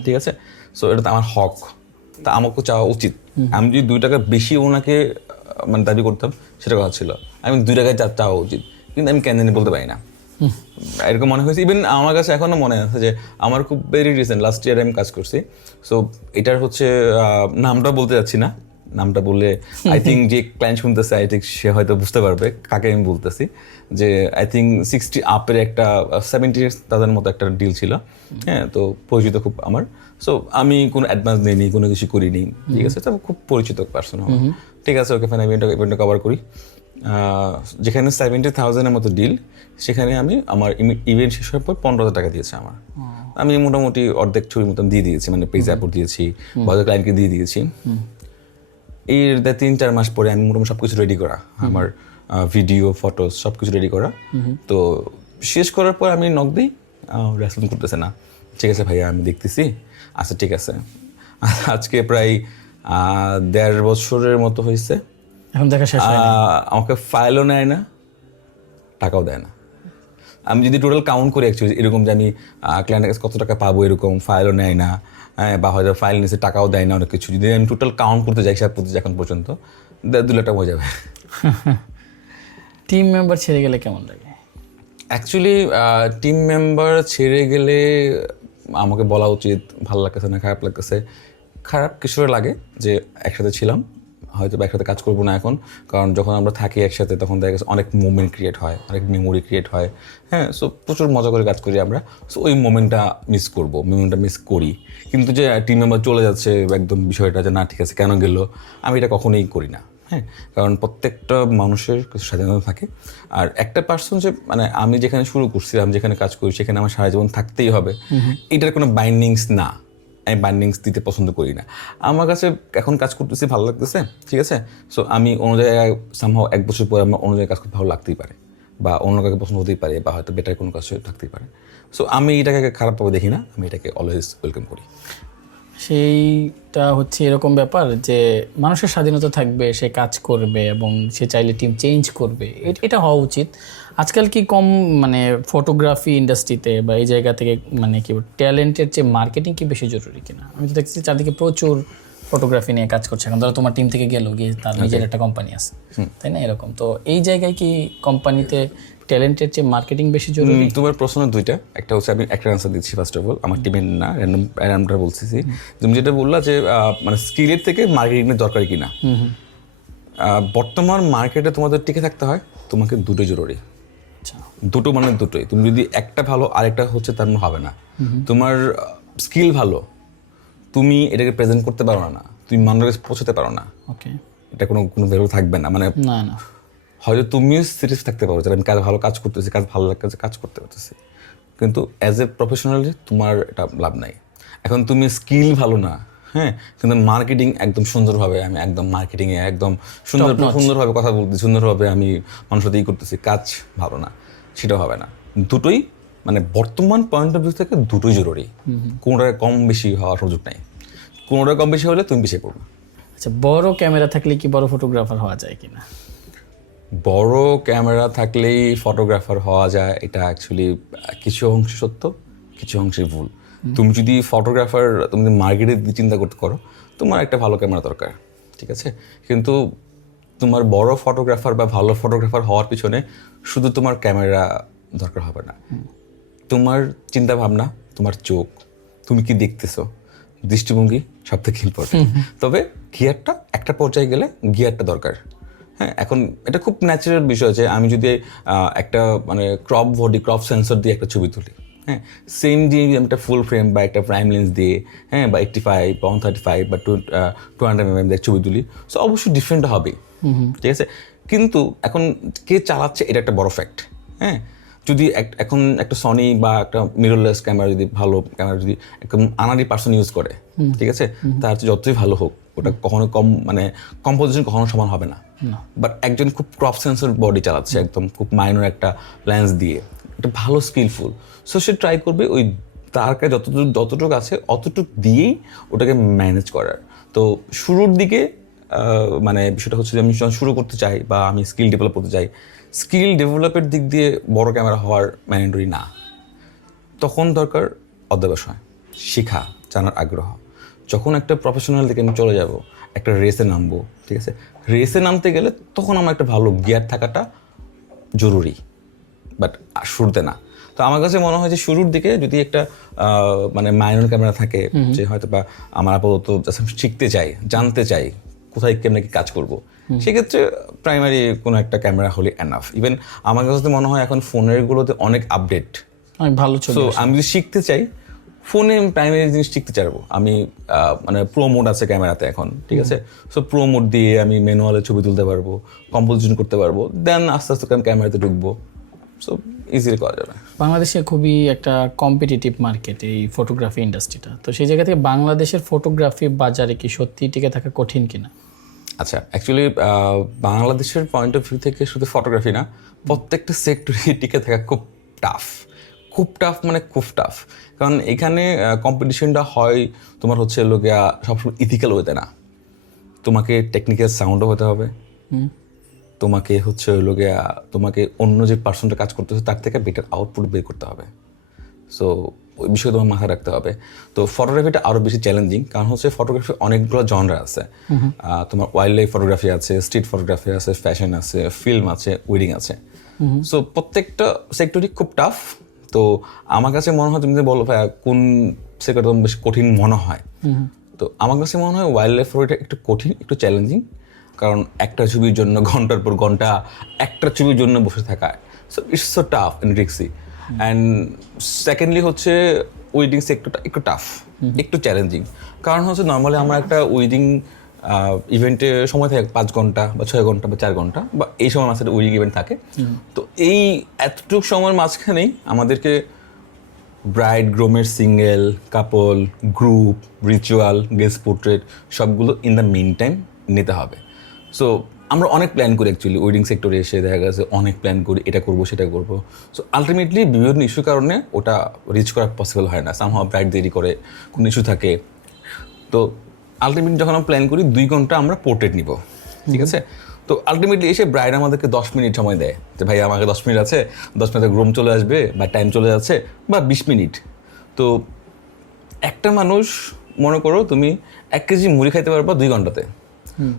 ঠিক আছে। সো এটা তো আমার হক, তা আমাকে চাওয়া উচিত। আমি যদি 2 টাকা বেশি ওনাকে মানে দাবি করতাম, সেটা কথা ছিল, আমি 2 টাকায় চাওয়া উচিত, কিন্তু আমি কেন জানি বলতে পারি না। এরকম মনে হয়েছে, ইভেন আমার কাছে এখনও মনে আছে যে আমার খুব ভেরি রিসেন্ট লাস্ট ইয়ারে আমি কাজ করছি। সো এটার হচ্ছে নামটা বলতে যাচ্ছি না, নামটা বললে আই থিঙ্ক যে ক্লায়েন্ট শুনতেছে আই থিঙ্ক সে হয়তো বুঝতে পারবে কাকে আমি বলতেছি, যে আই থিঙ্ক 60 আপের একটা 70,000 মতো একটা ডিল ছিল। হ্যাঁ, তো পরিচিত খুব আমার। সো আমি কোনো অ্যাডভান্স নিইনি, কোনো কিছু করিনি, ঠিক আছে, তো খুব পরিচিত পার্সন আমার, ঠিক আছে, ওকে ফাইন, ইভেন্টটা কভার করি। যেখানে 70,000-এর মতো ডিল, সেখানে আমি আমার ইভেন্ট শেষ হওয়ার পর 15,000 টাকা দিয়েছে আমার। আমি মোটামুটি অর্ধেক ছুরির মতন দিয়ে দিয়েছি, মানে পেজ অ্যাপোর্ট দিয়েছি, বড় ক্লায়েন্টকে দিয়ে দিয়েছি। এর 3-4 মাস পরে আমি মোটামুটি সব কিছু রেডি করা, আমার ভিডিও ফটো সব কিছু রেডি করা। তো শেষ করার পর আমি নক দিই, রেসপন্স করতেছে না। ঠিক আছে ভাইয়া, আমি দেখতেছি, আচ্ছা ঠিক আছে। আজকে প্রায় 1.5 বছরের মতো হয়েছে, এখন দেখা শেষ হয় না। আমাকে ফাইলও নেয় না, টাকাও দেয় না। আমি যদি টোটাল কাউন্ট করি অ্যাকচুয়ালি এরকম যে আমি ক্লায়েন্টের কাছে কত টাকা পাবো, এরকম ফাইলও নেয় না, হ্যাঁ, বা হয়তো ফাইল নিচে টাকাও দেয় না, অনেক কিছু যদি আমি টোটাল কাউন্ট করতে যাই হিসাব করতে যাই এখন পর্যন্ত 2 লাখ টাকা হয়ে যাবে। টিম মেম্বার ছেড়ে গেলে কেমন লাগে? অ্যাকচুয়ালি টিম মেম্বার ছেড়ে গেলে আমাকে বলা উচিত ভালো লাগতেছে না খারাপ লাগতেছে। খারাপ কিছু লাগে যে একসাথে ছিলাম, হয়তো বা একসাথে কাজ করবো না এখন, কারণ যখন আমরা থাকি একসাথে তখন দেখা গেছে অনেক মোমেন্ট ক্রিয়েট হয়, অনেক মেমোরি ক্রিয়েট হয়। হ্যাঁ, সো প্রচুর মজা করে কাজ করি আমরা। সো ওই মোমেন্টটা মিস করি। কিন্তু যে টিম মেম্বার চলে যাচ্ছে একদম বিষয়টা যে না ঠিক আছে কেন গেল, আমি এটা কখনোই করি না। হ্যাঁ, কারণ প্রত্যেকটা মানুষের কিছু স্বাধীনতা থাকে। আর একটা পার্সন যে মানে আমি যেখানে শুরু করছি, আমি যেখানে কাজ করি সেখানে আমার সারা জীবন থাকতেই হবে, এটার কোনো বাইন্ডিংস না। আমি বাইন্ডিংস দিতে পছন্দ করি না। আমার কাছে এখন কাজ করতেছি ভালো লাগতেছে, ঠিক আছে, সো আমি অন্য জায়গায় সামহাও 1 বছর পরে আমার অন্য জায়গায় কাজ করতে ভালো লাগতেই পারে, বা অন্য কাউকে পছন্দ হতেই পারে, বা হয়তো বেটার কোনো কাজ থাকতেই পারে। সো আমি এটাকে খারাপভাবে দেখি না, আমি এটাকে অলওয়েজ ওয়েলকাম করি। সেইটা হচ্ছে এরকম ব্যাপার যে মানুষের স্বাধীনতা থাকবে, সে কাজ করবে এবং সে চাইলে টিম চেঞ্জ করবে, এটা হওয়া উচিত। আজকাল কি কম মানে ফটোগ্রাফি ইন্ডাস্ট্রিতে বা এই জায়গা থেকে মানে কি ট্যালেন্টের চেয়ে মার্কেটিং কি বেশি জরুরি কিনা? আমি তো দেখছি চারদিকে প্রচুর ফটোগ্রাফি নিয়ে কাজ করছে। এখন ধরো তোমার টিম থেকে গেল, গিয়ে তার নিজের একটা কোম্পানি আছে, তাই না? এরকম তো এই জায়গায় কি কোম্পানিতে ট্যালেন্টের চেয়ে মার্কেটিং বেশি জরুরি? তোমার প্রশ্ন 2টা, একটা হচ্ছে আমি একটা আনসার দিচ্ছি। ফার্স্ট অফ অল আমার টিমের না, র্যান্ডমটা বলতেছি। তুমি যেটা বললা যে মানে স্কিলের থেকে মার্কেটিংয়ের দরকার কিনা, বর্তমান মার্কেটে তোমাদের টিকে থাকতে হয়, তোমাকে দুটোই জরুরি। দুটো মানে দুটোই। তুমি যদি একটা ভালো আরেকটা হচ্ছে তার মানে হবে না। তোমার স্কিল ভালো, তুমি এটাকে প্রেজেন্ট করতে পারো না, তুমি মানুষের কাছে পৌঁছাতে পারো না, ওকে, এটা কোনো ভ্যালু থাকবে না। মানে না না হয়তো তুমিও সিরিয়াস থাকতে পারো যে আমি ভালো কাজ করতেছি, কাজ ভালো লাগছে, কাজ করতে পারতেছি, কিন্তু অ্যাজ এ প্রফেশনালি তোমার এটা লাভ নাই। এখন তুমি স্কিল ভালো না, হ্যাঁ, কিন্তু মার্কেটিং একদম সুন্দরভাবে, আমি একদম মার্কেটিংয়ে একদম সুন্দরভাবে কথা বলতেছি, সুন্দরভাবে আমি মানুষের সাথে করতেছি, কাজ ভালো না, সেটা হবে না। দুটোই মানে বর্তমান পয়েন্ট অফ ভিউ থেকে দুটোই জরুরি, কোনোটার কম বেশি হওয়ার সুযোগ নাই। কোনোটা কম বেশি হলে তুমি পিছিয়ে পড়বে। আচ্ছা, বড় ক্যামেরা থাকলে কি বড় ফটোগ্রাফার হওয়া যায় কিনা? বড় ক্যামেরা থাকলেই ফটোগ্রাফার হওয়া যায়, এটা অ্যাকচুয়ালি কিছু অংশে সত্য, কিছু অংশে ভুল। তুমি যদি ফটোগ্রাফার, তুমি যদি মার্কেটের দিকে চিন্তা করতে করো, তোমার একটা ভালো ক্যামেরা দরকার, ঠিক আছে, কিন্তু তোমার বড় ফটোগ্রাফার বা ভালো ফটোগ্রাফার হওয়ার পিছনে শুধু তোমার ক্যামেরা দরকার হবে না, তোমার চিন্তা ভাবনা, তোমার চোখ, তুমি কি দেখতেছো, দৃষ্টিভঙ্গি সব থেকে ইম্পর্টেন্ট। তবে গিয়ারটা একটা পর্যায়ে গেলে গিয়ারটা দরকার। হ্যাঁ, এখন এটা খুব ন্যাচারাল বিষয় যে আমি যদি একটা মানে ক্রপ সেন্সর দিয়ে একটা ছবি তুলি, হ্যাঁ, সেম দিয়ে আমি একটা ফুল ফ্রেম বা একটা প্রাইম লেন্স দিয়ে, হ্যাঁ, বা 85 বা 135 বা 200 দিয়ে ছবি তুলি, সো অবশ্যই ডিফারেন্ট হবে, ঠিক আছে। কিন্তু এখন কে চালাচ্ছে এটা একটা বড় ফ্যাক্ট। হ্যাঁ, যদি এখন একটা সনি বা একটা মিররলেস ক্যামেরা, যদি ভালো ক্যামেরা যদি একদম আনারি পার্সন ইউজ করে, ঠিক আছে, তার যতই ভালো হোক ওটা কখনো কম মানে কম্পোজিশন কখনো সমান হবে না। বাট একজন খুব ক্রপ সেন্সর বডি চালাচ্ছে, একদম খুব মাইনর একটা লেন্স দিয়ে, একটা ভালো স্কিলফুল, সো সে ট্রাই করবে ওই তার কাছে যতটুকু আছে অতটুকু দিয়েই ওটাকে ম্যানেজ করার। তো শুরুর দিকে মানে বিষয়টা হচ্ছে যে আমি শুরু করতে চাই বা আমি স্কিল ডেভেলপ করতে চাই, স্কিল ডেভেলপের দিক দিয়ে বড় ক্যামেরা হওয়ার ম্যান্ডেটরি না। তখন দরকার অধ্যবসায়, শেখা, জানার আগ্রহ। যখন একটা প্রফেশনাল দিকে আমি চলে যাব, একটা রেসে নামবো, ঠিক আছে, রেসে নামতে গেলে তখন আমার একটা ভালো গিয়ার থাকাটা জরুরি, বাট শুরুতে না। তো আমার কাছে মনে হয় যে শুরুর দিকে যদি একটা মানে মাইনর ক্যামেরা থাকে, যে হয়তো বা আমার আপাতত শিখতে চাই, জানতে চাই কোথায় কেমন কি কাজ করব, সেক্ষেত্রে প্রাইমারি কোনো একটা ক্যামেরা হলে এনাফ। ইভেন আমার কাছে মনে হয় এখন ফোনের গুলোতে অনেক আপডেট, অনেক ভালো ছবি। সো আমি যদি শিখতে চাই ফোনে প্রাইমারি জিনিস শিখতে চাইবো, আমি মানে প্রো মোড আছে ক্যামেরাতে এখন, ঠিক আছে, সো প্রো মোড দিয়ে আমি ম্যানুয়ালে ছবি তুলতে পারবো, কম্পোজিশন করতে পারবো, দেন আস্তে আস্তে ক্যামেরাতে ঢুকবো, সো ইজিলি করা যাবে। বাংলাদেশে খুবই একটা কম্পিটিটিভ মার্কেট এই ফটোগ্রাফি ইন্ডাস্ট্রিটা, তো সেই জায়গা থেকে বাংলাদেশের ফটোগ্রাফি বাজারে কি সত্যি টিকে থাকা কঠিন কিনা? আচ্ছা, অ্যাকচুয়ালি বাংলাদেশের পয়েন্ট অফ ভিউ থেকে শুধু ফটোগ্রাফি না, প্রত্যেকটা সেক্টরে টিকে থাকা খুব টাফ, খুব টাফ, মানে খুব টাফ। কারণ এখানে কম্পিটিশনটা হয় তোমার হচ্ছে লোকেরা সবসময় ইথিক্যাল ওয়েতে না, তোমাকে টেকনিক্যাল সাউন্ডও হতে হবে, তোমাকে হচ্ছে লোকেরা তোমাকে অন্য যে পার্সনটা কাজ করতেছে তার থেকে বেটার আউটপুট বের করতে হবে। সো ওই বিষয়ে তোমার মাথায় রাখতে হবে। তো ফটোগ্রাফিটা আরও বেশি চ্যালেঞ্জিং, কারণ হচ্ছে ফটোগ্রাফি অনেকগুলো জনরা আছে। তোমার ওয়াইল্ড লাইফ ফটোগ্রাফি আছে, স্ট্রিট ফটোগ্রাফি আছে, ফ্যাশন আছে, ফিল্ম আছে, ওয়েডিং আছে। সো প্রত্যেকটা সেক্টরই খুব টাফ। তো আমার কাছে মনে হয় তুমি যে বলো ভাইয়া কোন সেক্টরটা বেশি কঠিন মনে হয়, তো আমার কাছে মনে হয় ওয়াইল্ড লাইফ ফটোগ্রাফিটা একটু কঠিন, একটু চ্যালেঞ্জিং। কারণ একটা ছবির জন্য ঘন্টার পর ঘন্টা একটা ছবির জন্য বসে থাকা, so it's so tough and রিক্সি। অ্যান্ড সেকেন্ডলি হচ্ছে ওয়েডিং সেক্টরটা একটু টাফ, একটু চ্যালেঞ্জিং। কারণ হচ্ছে নর্মালি আমরা একটা ওয়েডিং ইভেন্টে সময় থাকে 5 ঘন্টা বা 6 ঘন্টা বা 4 ঘন্টা, বা এই সময় মাঝখানে ওয়েডিং ইভেন্ট থাকে। তো এই এতটুকু সময়ের মাঝখানেই আমাদেরকে ব্রাইড গ্রুমের সিঙ্গেল, কাপল, গ্রুপ, রিচুয়াল, গেস্ট পোর্ট্রেট সবগুলো ইন দ্য মেন টাইম নিতে হবে। সো আমরা অনেক প্ল্যান করি অ্যাকচুয়ালি ওয়েডিং সেক্টরে এসে, দেখা গেছে অনেক প্ল্যান করি, এটা করবো সেটা করবো। সো আলটিমেটলি বিভিন্ন ইস্যুর কারণে ওটা রিচ করা পসিবল হয় না, সামহাও ব্রাইড দেরি করে, কোনো ইস্যু থাকে। তো আলটিমেটলি যখন আমরা প্ল্যান করি 2 ঘন্টা আমরা পোর্ট্রেট নিব, ঠিক আছে। তো আলটিমেটলি এসে ব্রাইড আমাদেরকে 10 মিনিট সময় দেয় যে ভাই আমাকে 10 মিনিট আছে, 10 মিনিটে গ্রুম চলে আসবে বা টাইম চলে যাচ্ছে, বা 20 মিনিট। তো একটা মানুষ মনে করো তুমি 1 কেজি মুড়ি খাইতে পারবা 2 ঘন্টাতে,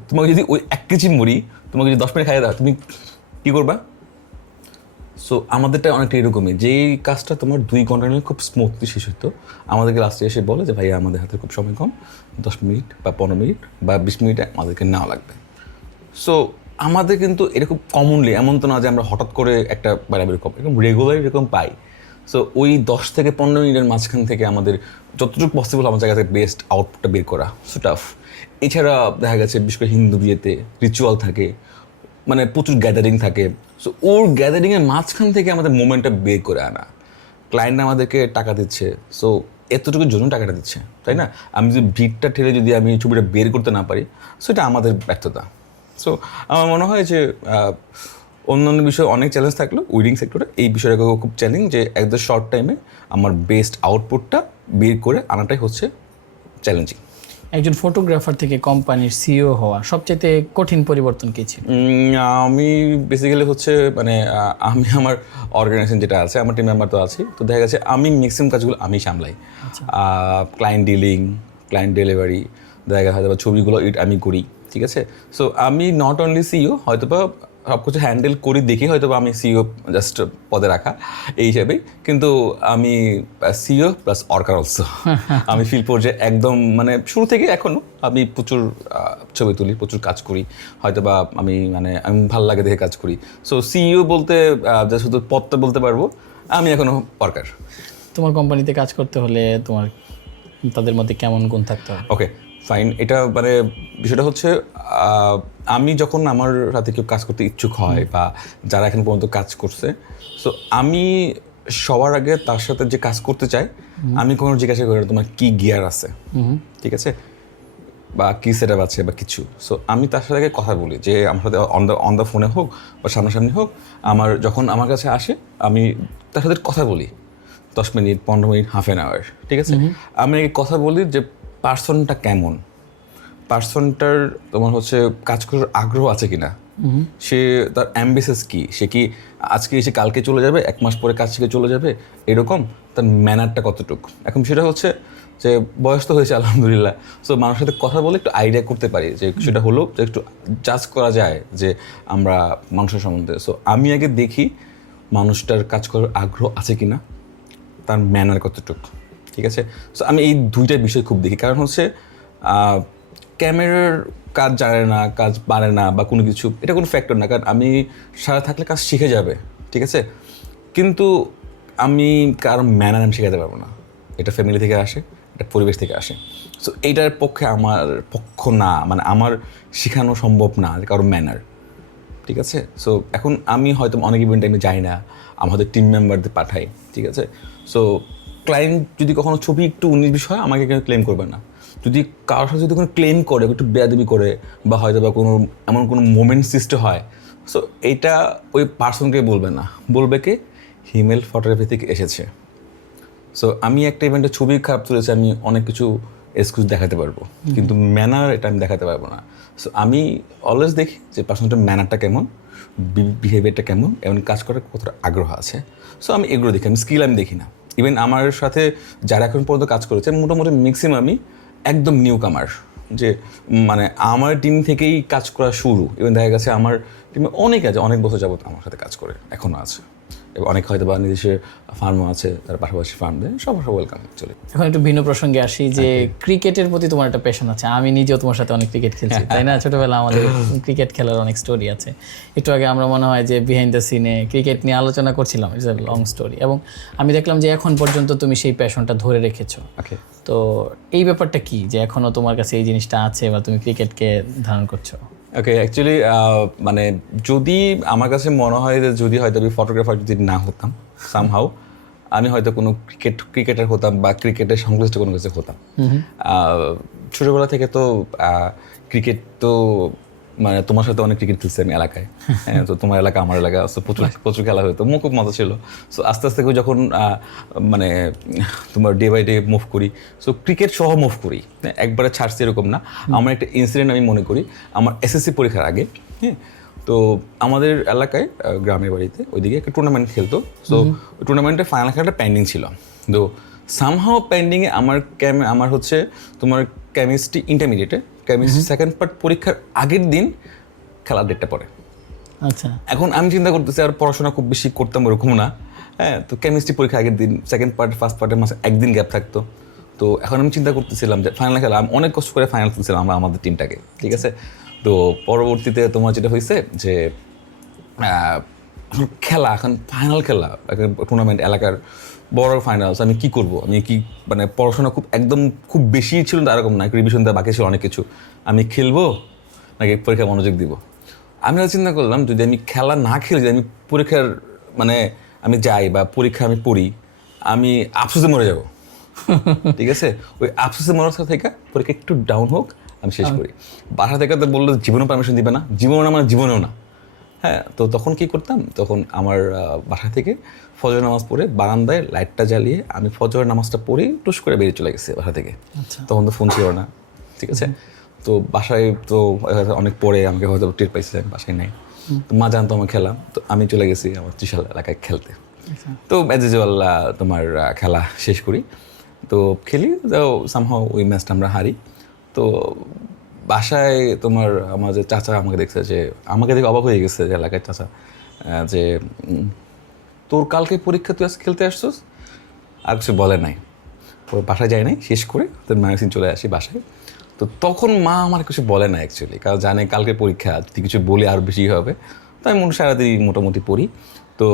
তোমাকে যদি ওই 1 কেজি মুড়ি তোমাকে যদি 10 মিনিট খাইয়ে দাও, তুমি কী করবা? সো আমাদেরটা অনেকটা এরকমই, যেই কাজটা তোমার 2 ঘন্টা নিয়ে খুব স্মুথলি শেষ হতো, আমাদেরকে লাস্টে এসে বলে যে ভাই আমাদের হাতে খুব সময় কম, 10 মিনিট বা 15 মিনিট বা 20 মিনিটে আমাদেরকে নেওয়া লাগবে। সো আমাদের কিন্তু এরকম কমনলি, এমন তো না যে আমরা হঠাৎ করে একটা এরকম রেগুলার এরকম পাই। সো ওই 10 থেকে 15 মিনিটের মাঝখান থেকে আমাদের যতটুকু পসিবল আমার জায়গা থেকে বেস্ট আউটপুটটা বের করা, সো টাফ। এছাড়া দেখা গেছে বিশেষ করে হিন্দু বিয়েতে রিচুয়াল থাকে, মানে প্রচুর গ্যাদারিং থাকে। সো ওর গ্যাদারিংয়ের মাঝখান থেকে আমাদের মোমেন্টটা বের করে আনা। ক্লায়েন্ট আমাদেরকে টাকা দিচ্ছে, সো এতটুকুর জন্য টাকাটা দিচ্ছে, তাই না? আমি যদি ভিড়টা ঠেলে যদি আমি ছবিটা বের করতে না পারি, সো এটা আমাদের ব্যর্থতা। সো আমার মনে হয় যে অন্যান্য বিষয়ে অনেক চ্যালেঞ্জ থাকলো, উইডিং সেক্টরে এই বিষয়টা খুব চ্যালেঞ্জ, যে একদম শর্ট টাইমে আমার বেস্ট আউটপুটটা বের করে আনাটাই হচ্ছে চ্যালেঞ্জিং। একজন ফটোগ্রাফার থেকে কোম্পানির সিইও হওয়া সবচেয়ে কঠিন পরিবর্তন কি ছিল? আমি বেসিক্যালি হচ্ছে মানে আমি আমার অর্গানাইজেশন যেটা আছে, আমার টিম মেম্বার তো আছে, তো দেখা গেছে আমি ম্যাক্সিমাম কাজগুলো আমি সামলাই। ক্লায়েন্ট ডিলিং, ক্লায়েন্ট ডেলিভারি, দেখা গেছে হয়তো ছবিগুলো এডিট আমি করি, ঠিক আছে? সো আমি নট অনলি সিইও, হয়তো বা সব কিছু হ্যান্ডেল করি দেখি হয়তো বা আমি সিইও জাস্ট পদে রাখা এই হিসাবেই, কিন্তু আমি সিইও প্লাস অর্কার অলসো। আমি ফিল পর্যায়ে একদম মানে শুরু থেকে এখনও আমি প্রচুর ছবি তুলি, প্রচুর কাজ করি, হয়তো বা আমি ভালো লাগে দেখে কাজ করি। সো সিইও বলতে যা শুধু পদটা বলতে পারবো, আমি এখনও অর্কার। তোমার কোম্পানিতে কাজ করতে হলে তোমার তাদের মধ্যে কেমন গুণ থাকতে হবে? ওকে ফাইন, এটা মানে বিষয়টা হচ্ছে আমি যখন আমার সাথে কেউ কাজ করতে ইচ্ছুক হয় বা যারা এখন পর্যন্ত কাজ করছে, সো আমি সবার আগে তার সাথে যে কাজ করতে চাই, আমি কোনো জিজ্ঞাসা করি তোমার কি গিয়ার আছে, ঠিক আছে, বা কী সেটআপ আছে বা কিছু। সো আমি তার সাথে আগে কথা বলি, যে আমার সাথে অন দ্য ফোনে হোক বা সামনাসামনি হোক, যখন আমার কাছে আসে আমি তার সাথে কথা বলি 10 মিনিট, 15 মিনিট, হাফ অ্যান আওয়ার, ঠিক আছে। আমি আগে কথা বলি যে পার্সনটা কেমন, পার্সনটার তোমার হচ্ছে কাজ করার আগ্রহ আছে কিনা, সে তার অ্যাম্বিশাস কি, সে কি আজকে এসে কালকে চলে যাবে, 1 মাস পরে কাজ থেকে চলে যাবে, এরকম তার ম্যানারটা কতটুকু। এখন সেটা হচ্ছে যে বয়স তো হয়েছে আলহামদুলিল্লাহ, সো মানুষের সাথে কথা বলে একটু আইডিয়া করতে পারি যে সেটা হলো যে একটু জাজ করা যায় যে আমরা মানুষের সম্বন্ধে। সো আমি আগে দেখি মানুষটার কাজ করার আগ্রহ আছে কিনা, তার ম্যানার কতটুকু, ঠিক আছে। সো আমি এই দুইটা বিষয় খুব দেখি, কারণ হচ্ছে ক্যামেরার কাজ জানে না, কাজ পারে না বা কোনো কিছু, এটা কোনো ফ্যাক্টর না, কারণ আমি সারা থাকলে কাজ শিখে যাবে, ঠিক আছে। কিন্তু আমি কারো ম্যানার আমি শেখাতে পারবো না, এটা ফ্যামিলি থেকে আসে, এটা পরিবেশ থেকে আসে। সো এইটার পক্ষে আমার পক্ষ না, মানে আমার শেখানো সম্ভব না কারো ম্যানার, ঠিক আছে। সো এখন আমি হয়তো অনেক ইভেন্টে আমি যাই না, আমাদের টিম মেম্বারদের পাঠাই, ঠিক আছে। সো ক্লায়েন্ট যদি কখনো ছবি একটু 19-20 হয়, আমাকে কেউ ক্লেম করবে না। যদি কারোর সাথে যদি কোনো ক্লেম করে, একটু বেয়াদবি করে, বা হয়তো বা কোনো এমন কোনো মোমেন্ট সৃষ্টি হয়, সো এইটা ওই পার্সনকে বলবে না, বলবে কি হিমেল ফটোগ্রাফি থেকে এসেছে। সো আমি একটা ইভেন্টে ছবি খারাপ তুলেছি, আমি অনেক কিছু এক্সকিউজ দেখাতে পারবো, কিন্তু ম্যানার এটা আমি দেখাতে পারবো না। সো আমি অলওয়েজ দেখি যে পার্সনটার ম্যানারটা কেমন, বিহেভিয়ারটা কেমন, এবং কাজ করার কতটা আগ্রহ আছে। সো আমি এগুলো দেখি, আমি স্কিল আমি দেখি না। ইভেন আমার সাথে যারা এখন পর্যন্ত কাজ করেছে মোটামুটি ম্যাক্সিমামই একদম নিউ কামার, যে মানে আমার টিম থেকেই কাজ করা শুরু। ইভেন দেখা গেছে আমার টিমে অনেক আছে, অনেক বছর যাবত আমার সাথে কাজ করে, এখনও আছে, এবং অনেক হয়তো বা নিজস্ব ফার্মও আছে, তার পাশাপাশি ফার্ম দেয়, সবার ওয়েলকাম চলে। এখন একটু ভিন্ন প্রসঙ্গে আসি, যে ক্রিকেটের প্রতি তোমার একটা প্যাশন আছে। আমি নিজেও তোমার সাথে অনেক ক্রিকেট খেলছি, তাই না? ছোটবেলা আমাদের ক্রিকেট খেলার অনেক স্টোরি আছে। একটু আগে আমরা মনে হয় যে বিহাইন্ড দ্য সিনে ক্রিকেট নিয়ে আলোচনা করছিলাম, ইটস এ লং স্টোরি, এবং আমি দেখলাম যে এখন পর্যন্ত তুমি সেই প্যাশনটা ধরে রেখেছো। তো এই ব্যাপারটা কি, যে এখনো তোমার কাছে এই জিনিসটা আছে বা তুমি ক্রিকেটকে ধারণ করছো? ওকে, অ্যাকচুয়ালি মানে যদি আমার কাছে মনে হয় যে যদি হয়তো আমি ফটোগ্রাফার যদি না হতাম, সামহাউ আমি হয়তো কোনো ক্রিকেটার হতাম বা ক্রিকেটের সংশ্লিষ্ট কোনো কিছু হতাম। ছোটোবেলা থেকে তো ক্রিকেট তো মানে তোমার সাথে অনেক ক্রিকেট খেলছি আমি এলাকায়, হ্যাঁ, তো তোমার এলাকা আমার এলাকা, সো প্রচুর খেলা হতো, খুব মজা ছিল। সো আস্তে আস্তে করে যখন মানে তোমার ডে বাই ডে মুভ করি, সো ক্রিকেট সহ মুভ করি, একবারে ছাড়ছি এরকম না। আমার একটা ইনসিডেন্ট আমি মনে করি, আমার এসএসসি পরীক্ষার আগে, হ্যাঁ, তো আমাদের এলাকায় গ্রামের বাড়িতে ওইদিকে একটা টুর্নামেন্ট খেলতো। সো ওই টুর্নামেন্টের ফাইনাল খেলাটা পেন্ডিং ছিল, তো সামহাও পেন্ডিংয়ে আমার হচ্ছে তোমার কেমিস্ট্রি ইন্টারমিডিয়েটে কেমিস্ট্রি সেকেন্ড পার্ট পরীক্ষার আগের দিন খেলার ডেটটা পড়ে। আচ্ছা, এখন আমি চিন্তা করতেছি আর পড়াশোনা খুব বেশি করতাম ওরকম না, হ্যাঁ, তো কেমিস্ট্রি পরীক্ষা আগের দিন, সেকেন্ড পার্ট ফার্স্ট পার্টের মাসে একদিন গ্যাপ থাকতো। তো এখন আমি চিন্তা করতেছিলাম যে ফাইনাল খেলা, আমি অনেক কষ্ট করে ফাইনাল খেলছিলাম আমরা আমাদের টিমটাকে, ঠিক আছে। তো পরবর্তীতে তোমার যেটা হয়েছে যে খেলা, এখন ফাইনাল খেলা, টুর্নামেন্ট এলাকার বড় ফাইনালস, আমি কি করব, আমি কি মানে পড়াশোনা খুব বেশি ছিল না এরকম না, রিভিশন দেওয়া বাকি ছিল অনেক কিছু, আমি খেলবো নাকি পরীক্ষা মনোযোগ দিব। আমি চিন্তা করলাম যদি আমি খেলা না খেলে যদি আমি পরীক্ষার মানে আমি যাই বা পরীক্ষা আমি পড়ি, আমি আফসোসে মরে যাব। ঠিক আছে, ওই আফসোসে মরার থেকে পরীক্ষা একটু ডাউন হোক, আমি শেষ করি। বাসা থেকে তো বললো জীবনেও পারমিশন দিবে না, জীবনেও না মানে জীবনেও না। হ্যাঁ, তো তখন কি করতাম, তখন আমার বাসা থেকে ফজর নামাজ পড়ে বারান্দায় লাইটটা জ্বালিয়ে আমি ফজর নামাজটা পড়েই টুস করে বেরিয়ে চলে গেছি বাসা থেকে। তখন তো ফোন ছিল না, ঠিক আছে। তো বাসায় তো অনেক পরে আমাকে হয়তো টের পাইছে বাসায় নাই, তো মা জানতো আমার খেলা, তো আমি চলে গেছি আমার ত্রিশাল এলাকায় খেলতে। তো অ্যাজ ইউজুয়াল তোমার খেলা শেষ করি, তো খেলি, তো সামহাও ওই ম্যাচটা আমরা হারি। তো বাসায় তোমার আমার যে চাচা আমাকে দেখছে, যে আমাকে দেখে অবাক হয়ে গেছে যে এলাকায় চাচা, যে তোর কালকে পরীক্ষা তুই আজ খেলতে আসছিস, আর কিছু বলে নাই। ওর বাসায় যাই নাই, শেষ করে তোর ম্যাগাজিন চলে আসি বাসায়। তো তখন মা আমার কিছু বলে না অ্যাকচুয়ালি, কারণ জানে কালকে পরীক্ষা, যদি কিছু বলে আরও বেশি হবে। তো আমি সারাদিন মোটামুটি পড়ি। তো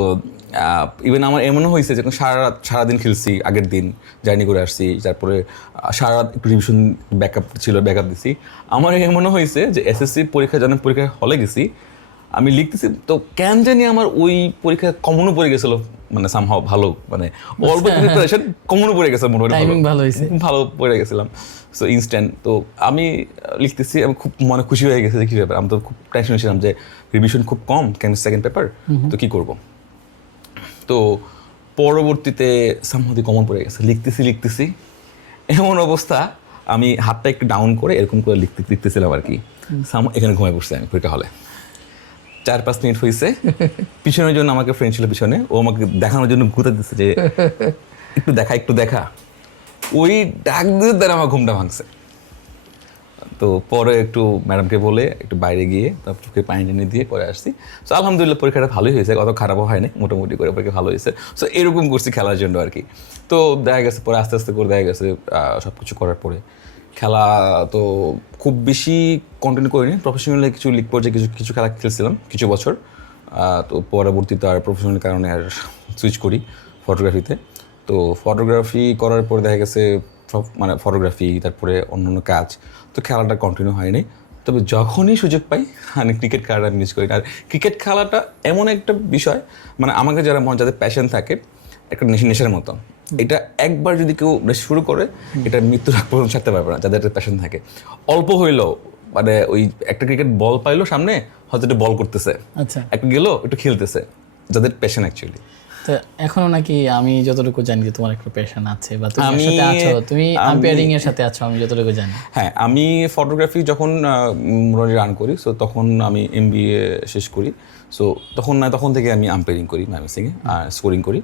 ইভেন আমার এমনও হয়েছে যখন সারাদিন খেলছি, আগের দিন জার্নি করে আসছি, তারপরে সারা রাত একটু রিভিশন ব্যাকআপ দিছি। আমার এমনও হয়েছে যে এসএসসি পরীক্ষা যখন পরীক্ষার হলে গেছি, আমি লিখতেছি, তো কেন জানি আমার ওই পরীক্ষা কমনও পড়ে গেছিলো, মানে সামহাও ভালো, মানে অল্প প্রিপারেশন কমনও পড়ে গেছে, মোটামুটি ভালো পড়ে গেছিলাম। সো ইনস্ট্যান্ট, তো আমি লিখতেছি, আমি খুব মনে খুশি হয়ে গেছে যে কী ব্যাপার। আমি তো খুব টেনশন ছিলাম যে রিভিশন খুব কম, কেমিস্ট্রি সেকেন্ড পেপার, তো কী করবো। তো পরবর্তীতে সামহাও কমন পড়ে গেছে, লিখতেছি এমন অবস্থা, আমি হাতটা একটু ডাউন করে এরকম করে লিখতেছিলাম আর কি। সামহাও এখানে ঘুমায় পড়ছে আমি পরীক্ষা হলে। 4-5 মিনিট হয়েছে, পিছনের জন্য আমাকে ফ্রেন্ড ছিল পিছনে, ও আমাকে দেখানোর জন্য ঘুরতে দিচ্ছে যে একটু দেখা। ওই ডাক দিয়ে দ্বারা আমার ঘুমটা ভাঙছে। তো পরে একটু ম্যাডামকে বলে একটু বাইরে গিয়ে তারপর চোখে পানি টেনে দিয়ে পরে আসছি। সো আলহামদুলিল্লাহ পরীক্ষাটা ভালোই হয়েছে, অত খারাপও হয়নি, মোটামুটি করে পরীক্ষা ভালো হয়েছে। সো এরকম করছি খেলার জন্য আর কি। তো দেখা গেছে পরে আস্তে আস্তে করে দেখা গেছে সব কিছু করার পরে খেলা তো খুব বেশি কন্টিনিউ করিনি। প্রফেশনালি কিছু লিগ পর্যায়ে কিছু খেলা খেলছিলাম কিছু বছর। তো পরবর্তীতে আর প্রফেশনাল কারণে আর সুইচ করি ফটোগ্রাফিতে। তো ফটোগ্রাফি করার পর দেখা গেছে সব মানে ফটোগ্রাফি, তারপরে অন্যান্য কাজ, তো খেলাটা কন্টিনিউ হয়নি। তবে যখনই সুযোগ পাই আমি ক্রিকেট খেলাটা মিস করি। আর ক্রিকেট খেলাটা এমন একটা বিষয়, মানে আমাকে যাদের প্যাশন থাকে, একটা নেশার মতো। এটা একবার যদি কেউ শুরু করে, এটা মৃত্যুর আগ পর্যন্ত ছাড়তে পারবে না, যাদের একটা প্যাশন থাকে। অল্প হইলেও মানে ওই একটা ক্রিকেট বল পাইলো সামনে, হয়তো একটা বল করতেছে, একটা গেলো একটু খেলতেছে, যাদের প্যাশন অ্যাকচুয়ালি। তো এখনো নাকি আমি যতটুকু জানি যে তোমার একটা প্যাশন আছে, বা তুমি এর সাথে আছো, তুমি আম্পায়ারিং এর সাথে আছো আমি যতটুকু জানি। হ্যাঁ, আমি ফটোগ্রাফি যখন রান করি, সো তখন আমি MBA শেষ করি। সো তখন থেকে আমি আম্পায়ারিং করি ময়মনসিংহে, আর স্কোরিং করি।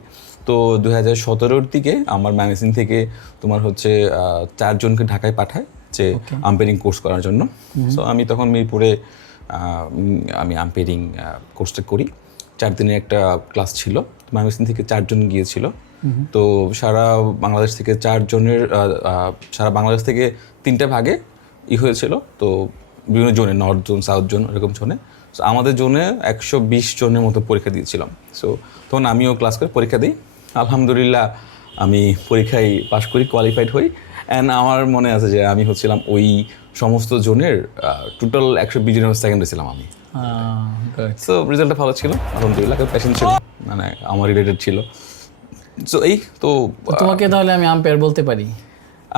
তো 2017-র দিকে আমার ময়মনসিংহ থেকে তোমার হচ্ছে 4 জনকে ঢাকায় পাঠায় যে আম্পায়ারিং কোর্স করার জন্য। সো আমি তখন মিরপুরে আমি আম্পায়ারিং কোর্সটা করি। 4 দিনের একটা ক্লাস ছিল, ময়মনসিংহ থেকে 4 জন গিয়েছিল। তো সারা বাংলাদেশ থেকে 4 জনের, সারা বাংলাদেশ থেকে 3টা ভাগে হয়েছিল। তো বিভিন্ন জোনে, নর্থ জোন, সাউথ জোন, এরকম জোনে। সো আমাদের জোনে 120 জনের মতো পরীক্ষা দিয়েছিলাম। সো তখন আমিও ক্লাস করে পরীক্ষা দিই। আলহামদুলিল্লাহ আমি পরীক্ষায় পাশ করি, কোয়ালিফাইড হই। অ্যান্ড আমার মনে আছে যে আমি হচ্ছিলাম ওই সমস্ত জোনের টোটাল 120 জনের সেকেন্ডে ছিলাম আমি। সো রেজাল্টটা ভালো ছিল আলহামদুলিল্লাহ, প্যাশন ছিল, মানে আমার রিলেটেড ছিল। সো এই তো তোমাকে তাহলে আমি আম্পায়ার বলতে পারি?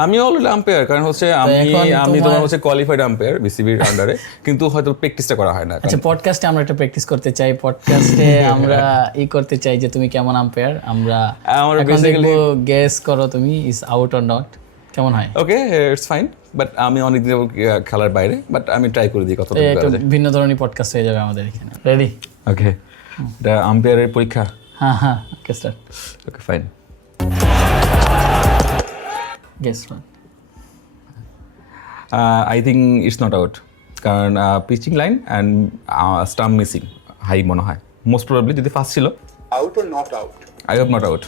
আমি অলরেডি আম্পায়ার, কারণ হচ্ছে আমি তোমার হচ্ছে কোয়ালিফাইড আম্পায়ার বিসিবির আন্ডারে, কিন্তু হয়তো প্র্যাকটিসটা করা হয় না। আচ্ছা, পডকাস্টে আমরা একটা প্র্যাকটিস করতে চাই, পডকাস্টে আমরা করতে চাই যে তুমি কেমন আম্পায়ার, আমরা এখন দেখবো গেস করো তুমি ইজ আউট অর নট, কেমন হয়? ওকে, ইটস ফাইন, বাট আমি অনেক দিন খেলার বাইরে, বাট আমি ট্রাই করে দিই কতটা একটা ভিন্ন ধরনের পডকাস্ট হয়ে যাবে আমাদের এখানে। রেডি? ওকে, এটা আম্পায়ারের পরীক্ষা। হ্যাঁ, okay start. Okay fine. Guess what? I think it's not out. কারণ pitching line and stump missing high মনে হয়, মোস্ট প্রবাবলি। যদি ফার্স্ট ছিল out or not out? I hope not out.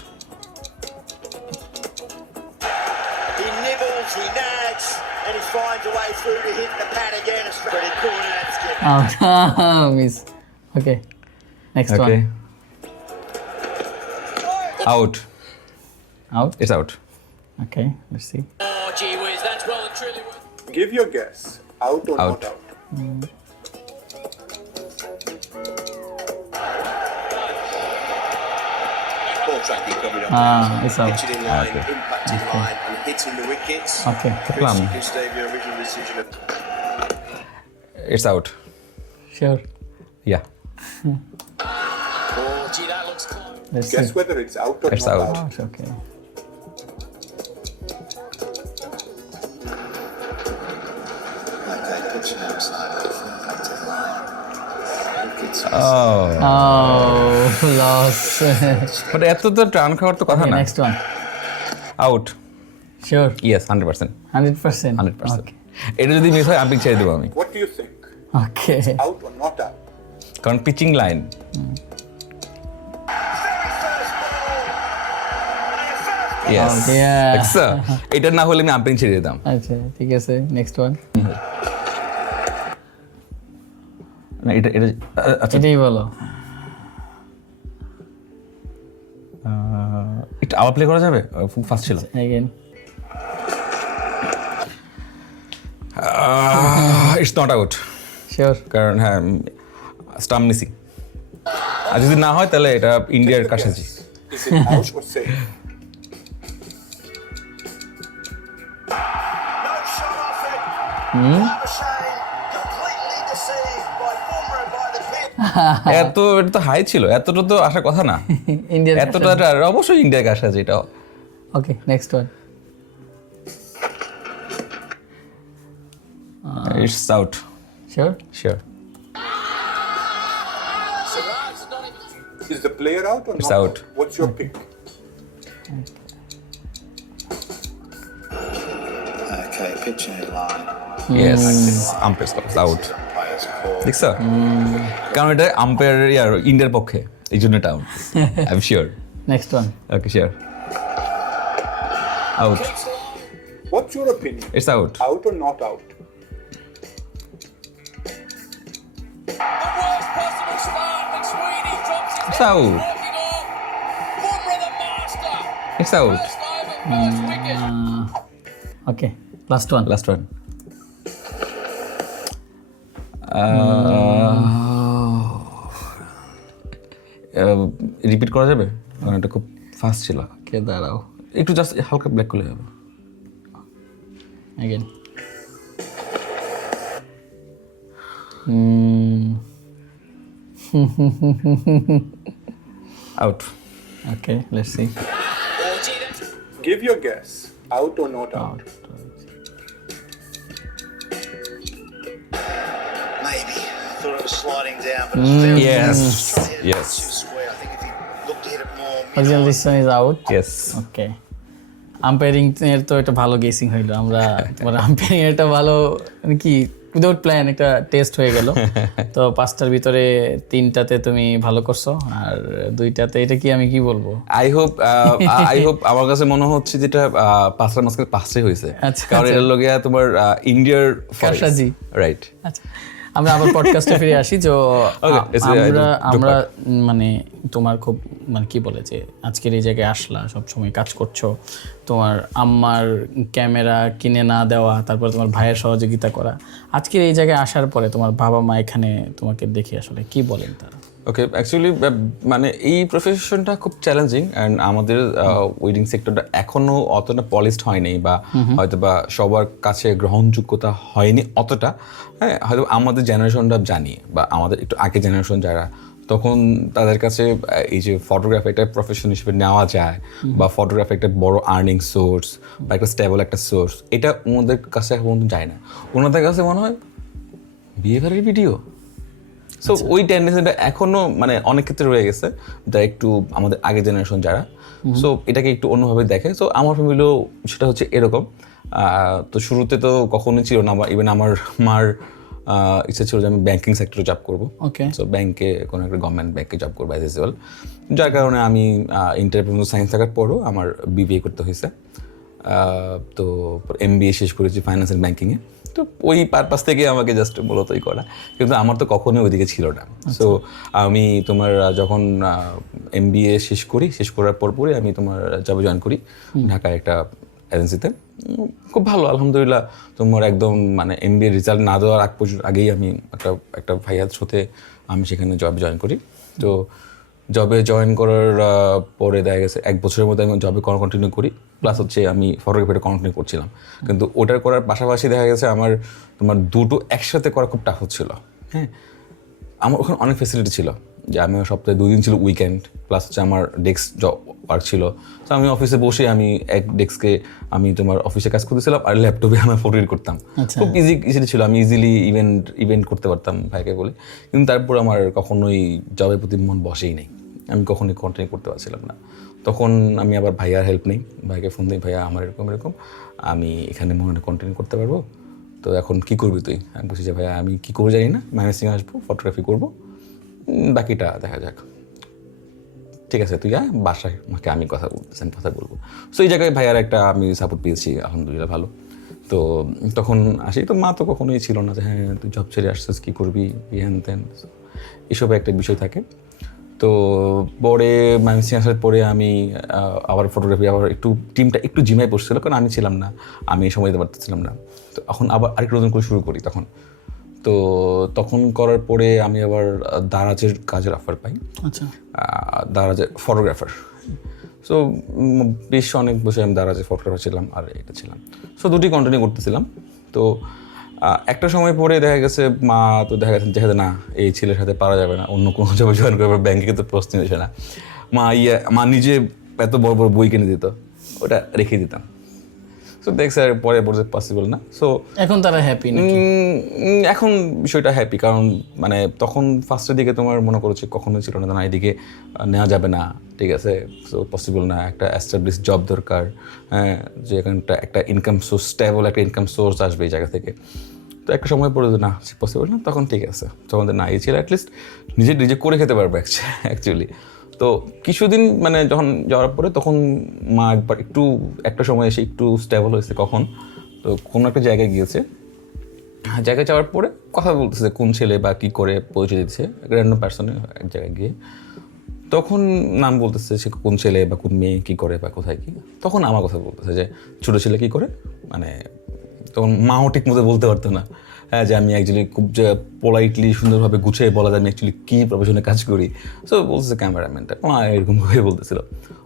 He nibbles, he nags, and he finds a way through to hit the pad again. It's pretty cool, and that's good. Out. Miss. Okay. Next one. Out. Out? It's out. Okay, let's see. Oh, gee whiz, that's well and truly worth. Give your guess. Out or Out. not out? track, you probably don't it's out. pitching in line, impacting line, and hitting the wickets. Okay. Plum. Chris, you can stay with your original decision of It's out. Sure. Yeah. oh, gee, that looks close. Let's Guess see. whether it's out or It's not out. out. Okay. Okay, pitching outside of impacting line. Oh. Oh, loss. But এত তো টার্ন খাওয়ার তো কথা Okay, না। next one. Out. Sure. Yes 100%। 100%. 100%। Okay. এটা যদি মিস হয় আম্পিং ছেড়ে দেবো আমি, What do you think? Okay. Out or not out? কারণ পিচিং লাইন। ইয়েস। Yeah. এটা না হলে আমি আম্পিং ছেড়ে দিতাম। আচ্ছা, ঠিক আছে। Next one. না এটা এটা আচ্ছা এটাই বলো। এটা আবার প্লে করা যাবে? ফার্স্ট ছিল। Again. It's not out. Sure. কারণ হ্যাঁ স্টাম্প মিসিং। আর যদি না হয় তাহলে এটা ইন্ডিয়ার কাছাকাছি। Is it out or safe? No shot off it. What a shame. Completely deceived by Bumrah by the pin. এত এটা তো হাই ছিল, এতটা তো আসার কথা না। Indian. এতটা অবশ্যই ইন্ডিয়ার কাছাকাছি এটা। Okay, next one. It's out. Sure. Sure. Is the player out or It's not out. What's your pick? Okay, pitching in line. Yes umpire score out. Umpire's call. দেখছো? কারণ এটা আম্পায়ার ইন্ডিয়ার পক্ষে, এই জন্য এটা out. I am sure. Next one. Okay sure. Out. What's your opinion? It's out. Out or not out? It's out. It's out. Okay, last one. Last one. Repeat করা যাবে? কারণ এটা খুব ফাস্ট ছিল। Okay, দাঁড়াও। একটু জাস্ট হালকা ব্ল্যাক করলে হবে। Again. Out. Okay, let's see. Give your guess. Out or not out? Maybe. Thought it was sliding down, but it's very Yes. too Yes. square. I think if he looked to hit it more Again, this one is out. Yes. Okay, umpiring এর তো এটা ভালো গেসিং হইলো। আমরা তোমার আম্পায়ারিং এটা ভালো মানে কি উইদাউট প্ল্যান একটা টেস্ট হয়ে গেল। তো 5টার ভিতরে 3টাতে তুমি ভালো করছো, আর 2টাতে এটা কি আমি কি বলবো? আই হোপ আমার কাছে মনে হচ্ছে যেটা 5টার মাঝখানে 5টাই হয়েছে। আচ্ছা, কারণ এর লগে তোমার ইন্ডিয়ার কারসাজি। রাইট। আচ্ছা, আমরা আবার পডকাস্টে ফিরে আসি। যে আমরা মানে তোমার খুব মানে কি বলে যে আজকের এই জায়গায় আসলা, সব সময় কাজ করছো, তোমার আম্মার ক্যামেরা কিনে না দেওয়া, তারপর তোমার ভাইয়ের সহযোগিতা করা, আজকের এই জায়গায় আসার পরে তোমার বাবা মা এখানে তোমাকে দেখে আসলে কি বলেন তারা? ওকে, অ্যাকচুয়ালি মানে এই প্রফেশনটা খুব চ্যালেঞ্জিং অ্যান্ড আমাদের ওয়েডিং সেক্টরটা এখনো অতটা পলিশড হয়নি, বা হয়তো বা সবার কাছে গ্রহণযোগ্যতা হয়নি অতটা। হ্যাঁ, হয়তো আমাদের জেনারেশনটা জানি, বা আমাদের একটু আগে জেনারেশন যারা, তখন তাদের কাছে এই যে ফটোগ্রাফি একটা প্রফেশন হিসেবে নেওয়া যায়, বা ফটোগ্রাফি একটা বড় আর্নিং সোর্স বা একটা স্টেবল একটা সোর্স, এটা ওনাদের কাছে এখন যায় না। ওনাদের কাছে মনে হয় বিহেভিয়ারের ভিডিও। সো ওই টেন্ডেন্সিটা এখনো মানে অনেক ক্ষেত্রে রয়ে গেছে, যা একটু আমাদের আগে জেনারেশন যারা, সো এটাকে একটু অন্যভাবে দেখে। সো আমার ফ্যামিলিও সেটা হচ্ছে এরকম। তো শুরুতে তো কখনোই ছিল না, ইভেন আমার মার ইচ্ছা ছিল যে আমি ব্যাংকিং সেক্টরে জব করবো। ওকে, সো ব্যাংকে কোনো একটা গভর্নমেন্ট ব্যাংকে জব করবো অ্যাজ ইউজুয়াল, যার কারণে আমি ইন্টারপ্রেনিউর সায়েন্স থাকার পরও আমার বিবিএ করতে হয়েছে। তো এমবিএ শেষ করেছি ফাইন্যান্স অ্যান্ড ব্যাংকিংয়ে। তো ওই পারপাস থেকে আমাকে জাস্ট মূলতই করা, কিন্তু আমার তো কখনোই ওইদিকে ছিল না। সো আমি তোমার যখন এমবিএ শেষ করার পরই আমি তোমার জবে জয়েন করি ঢাকায় একটা এজেন্সিতে। খুব ভালো আলহামদুলিল্লাহ। তোমার একদম মানে এমবিএ রেজাল্ট না দেওয়ার আগেই আমি একটা ভাইয়ার সাথে আমি সেখানে জব জয়েন করি। তো জবে জয়েন করার পরে দেখা গেছে 1 বছরের মধ্যে আমি জবে কন্টিনিউ করি, প্লাস হচ্ছে আমি ফটোগ্রাফিটা কন্টিনিউ করছিলাম। কিন্তু ওটার করার পাশাপাশি দেখা গেছে আমার তোমার দুটো একসাথে করা খুব টাফ হচ্ছিল। হ্যাঁ, আমার ওখানে অনেক ফেসিলিটি ছিল, যে আমি সপ্তাহে 2 দিন ছিল উইকেন্ড, প্লাস হচ্ছে আমার ডেস্ক ওয়ার্ক ছিল। তো আমি অফিসে বসে আমি এক ডেস্কে আমি তোমার অফিসে কাজ করতেছিলাম, আর ল্যাপটপে আমার ফটো এডিট করতাম। খুব ইজি ছিল, আমি ইজিলি ইভেন্ট করতে পারতাম ভাইকে বলে। কিন্তু তারপর আমার কখনোই জবের প্রতি মন বসেই নেই, আমি কখনোই কন্টিনিউ করতে পারছিলাম না। তখন আমি আবার ভাইয়ার হেল্প নেই, ভাইকে ফোন দিই, ভাইয়া আমার এরকম আমি এখানে মনে হয় কন্টিনিউ করতে পারবো, তো এখন কী করবি তুই? আমি বলছি যে ভাইয়া আমি কী করবো জানি না, ম্যানেজিং আসবো, ফটোগ্রাফি করবো, বাকিটা দেখা যাক। ঠিক আছে, তুই বাসায় আমাকে আমি কথা বলবো। সো এই জায়গায় ভাইয়ার একটা আমি সাপোর্ট পেয়েছি, আলহামদুলিল্লাহ ভালো। তো তখন আসি, তো মা তো কখনোই ছিল না যে হ্যাঁ তুই জব ছেড়ে আসছিস কী করবি, হ্যান ত্যান, এসব একটা বিষয় থাকে। তো পরে মাইমিসিং আসার পরে আমি আবার ফটোগ্রাফি আবার টিমটা একটু জিমায় পড়ছিল, কারণ আমি ছিলাম না, আমি সময় দিতে পারতেছিলাম না। তো এখন আবার আরেকটু নতুন করে শুরু করি তখন। তো তখন করার পরে আমি আবার দারাজের কাজের অফার পাই। আচ্ছা, দারাজের ফটোগ্রাফার। সো বেশ অনেক বছর আমি দারাজের ফটোগ্রাফার ছিলাম, আর এটা ছিলাম। সো দুটি কন্টিনিউ করতেছিলাম। তো একটা সময় পরে দেখা গেছে মা তো দেখা গেছে না এই ছেলের সাথে পারা যাবে না, অন্য কোনো জবে জয়েন করবে, ব্যাংকে কিন্তু প্রশ্ন আসে না। মা নিজে এত বড় বড় বই কিনে দিত, ওটা রেখে দিতাম। সো দেখছে পরে বলছে পসিবল না। সো এখন তারা হ্যাপি নাকি? এখন বিষয়টা হ্যাপি, কারণ মানে তখন ফার্স্টের দিকে তোমার মনে করছে কখনোই ছিল না এদিকে নেওয়া যাবে না, ঠিক আছে, সো পসিবল না, একটা এস্টাবলিশ জব দরকার, হ্যাঁ, যে এখানটা একটা ইনকাম সোর্স, স্টেবল একটা ইনকাম সোর্স আসবে এই জায়গা থেকে। তো একটা সময় পরে না পসিবল না, তখন ঠিক আছে, তখন না এই ছিল অ্যাটলিস্ট নিজে করে খেতে পারবে অ্যাকচুয়ালি। তো কিছুদিন মানে যখন যাওয়ার পরে তখন মা একবার একটা সময় এসে একটু স্টেবল হয়েছে। কখন তো কোনো একটা জায়গায় গিয়েছে, জায়গায় যাওয়ার পরে কথা বলতেছে কোন ছেলে বা কী করে পরিচয় দিচ্ছে র্যান্ডম পার্সনে এক জায়গায় গিয়ে, তখন নাম বলতেছে সে কোন ছেলে বা কোন মেয়ে কী করে বা কোথায় কী, তখন আমার কথা বলতেছে যে ছোটো ছেলে কী করে, মানে তখন মাও ঠিক মতো বলতে পারতো না। হ্যাঁ, যে আমি অ্যাকচুয়ালি খুব যে পোলাইটলি সুন্দরভাবে গুছিয়ে বলা যায় আমি অ্যাকচুয়ালি কী প্রফেশনে কাজ করি। সো বলতেছে ক্যামেরাম্যানটা, মা এরকমভাবে বলতেছিল।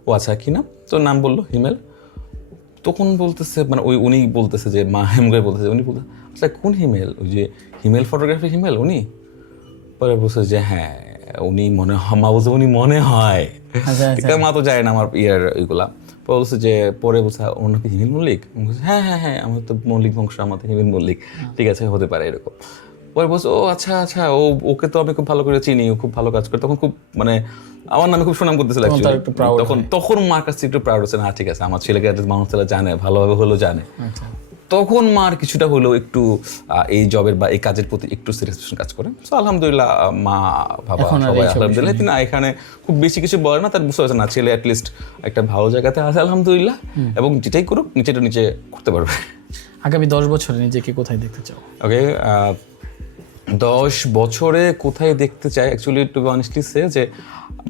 ও আচ্ছা কী নাম? তো নাম বললো হিমেল। তখন বলতেছে মানে উনি বলতেছে যে মা হেমগাই বলতেছে, উনি বলতে আচ্ছা কোন হিমেল? ওই যে হিমেল ফটোগ্রাফি হিমেল উনি? পরে বলছে যে হ্যাঁ উনি মনে হয়, মা বলছে উনি মনে হয়, মা তো যায় না আমার ওইগুলা। বলছে যে পরে বলছে ওর নাকি হিমেল মল্লিক? হ্যাঁ হ্যাঁ হ্যাঁ, আমার তো মল্লিক বংশ, আমার তো হিমেল মল্লিক, ঠিক আছে হতে পারে এরকম। পরে বলছে ও আচ্ছা আচ্ছা, ওকে তো আমি খুব ভালো করে চিনি, ও খুব ভালো কাজ করে। তখন খুব মানে আমার নামে খুব সুনাম করতেছিল তখন মার কাছে একটু প্রাউড হচ্ছে না, ঠিক আছে আমার ছেলেকে মানুষ ছেলে জানে, ভালোভাবে হলেও জানে। তখন মার কিছুটা হলেও একটু এই জবের বা এই কাজের প্রতি একটু স্যাটিসফ্যাকশন কাজ করে। সো আলহামদুলিল্লাহ মা বাবা সবাই আলহামদুলিল্লাহ, তিনি এখানে খুব বেশি কিছু বলে না, তার বুঝতে পারছে না ছেলে অ্যাটলিস্ট একটা ভালো জায়গাতে আছে আলহামদুলিল্লাহ, এবং যেটাই করুক নিচে করতে পারবে। আগামী 10 বছরে নিজেকে কোথায় দেখতে চাও? ওকে, 10 বছরে কোথায় দেখতে চাই, অ্যাকচুয়ালি টু বি অনেস্টলি সে যে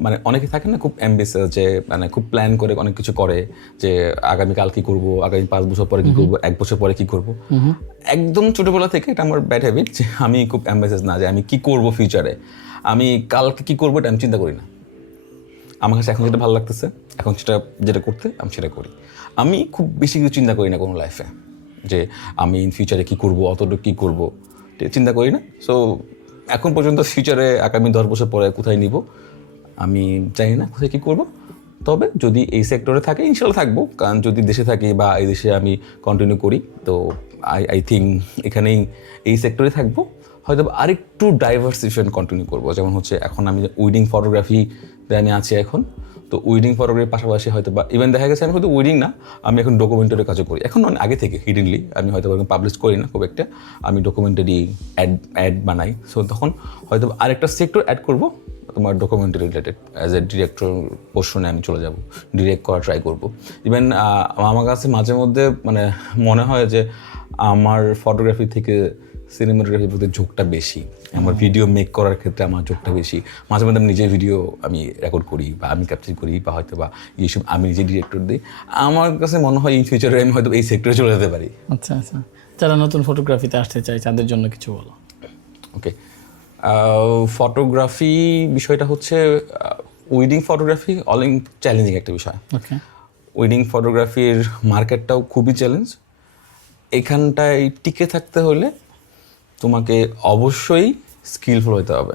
মানে অনেকে থাকে না খুব অ্যাম্বিশাস, যে মানে খুব প্ল্যান করে অনেক কিছু করে, যে আগামীকাল কী করবো, আগামী 5 বছর পরে কী করবো, 1 বছর পরে কী করবো। একদম ছোটোবেলা থেকে এটা আমার ব্যাড হ্যাবিট, যে আমি খুব অ্যাম্বিশাস না, যে আমি কী করবো ফিউচারে, আমি কালকে কী করবো এটা আমি চিন্তা করি না। আমার কাছে এখন যেটা ভালো লাগতেছে, এখন যেটা করতে আমি সেটা করি। আমি খুব বেশি কিছু চিন্তা করি না কোনো লাইফে, যে আমি ইন ফিউচারে কী করবো, অতটুকু কী করবো চিন্তা করি না। সো এখন পর্যন্ত ফিউচারে আগামী 10 বছর পরে কোথায় নিব আমি জানি না, কোথায় কী করবো। তবে যদি এই সেক্টরে থাকে ইনশাল্লাহ থাকবো, কারণ যদি দেশে থাকি বা এই দেশে আমি কন্টিনিউ করি তো আই থিঙ্ক এখানেই এই সেক্টরে থাকবো। হয়তো আরেকটু ডাইভার্সিফিকেশন কন্টিনিউ করবো, যেমন হচ্ছে এখন আমি ওয়েডিং ফটোগ্রাফিতে আমি আছি এখন, তো ওয়েডিং ফটোগ্রাফির পাশাপাশি হয়তো বা ইভেন দেখা গেছে আমি হয়তো ওয়েডিং না, আমি এখন ডকুমেন্টারি কাজও করি। এখন অনেক আগে থেকে হিডেনলি আমি হয়তো পাবলিশ করি না খুব একটা, আমি ডকুমেন্টারি অ্যাড বানাই। সো তখন হয়তো আরেকটা সেক্টর অ্যাড করবো তোমার documentary related, as a director পোর্শনে আমি চলে যাব, ডিরেক্ট করা ট্রাই করবো। ইভেন আমার কাছে মাঝে মধ্যে মানে মনে হয় যে আমার ফটোগ্রাফি থেকে সিনেমাটোগ্রাফির প্রতি ঝোঁকটা বেশি, আমার ভিডিও মেক করার ক্ষেত্রে আমার ঝোঁকটা বেশি। মাঝে মধ্যে আমি নিজের ভিডিও আমি রেকর্ড করি বা আমি ক্যাপচার করি বা হয়তো বা এইসব আমি নিজে ডিরেক্টর দিই। আমার কাছে মনে হয় ইন ফিউচারে আমি হয়তো এই সেক্টরে চলে যেতে পারি। আচ্ছা আচ্ছা, যারা নতুন ফটোগ্রাফিতে আসতে চায় তাদের জন্য কিছু বলো। ওকে, ফটোগ্রাফি বিষয়টা হচ্ছে ওয়েডিং ফটোগ্রাফি অনেক চ্যালেঞ্জিং একটা বিষয়। ওকে, ওয়েডিং ফটোগ্রাফির মার্কেটটাও খুবই চ্যালেঞ্জ। এখানটায় টিকে থাকতে হলে তোমাকে অবশ্যই স্কিলফুল হতে হবে।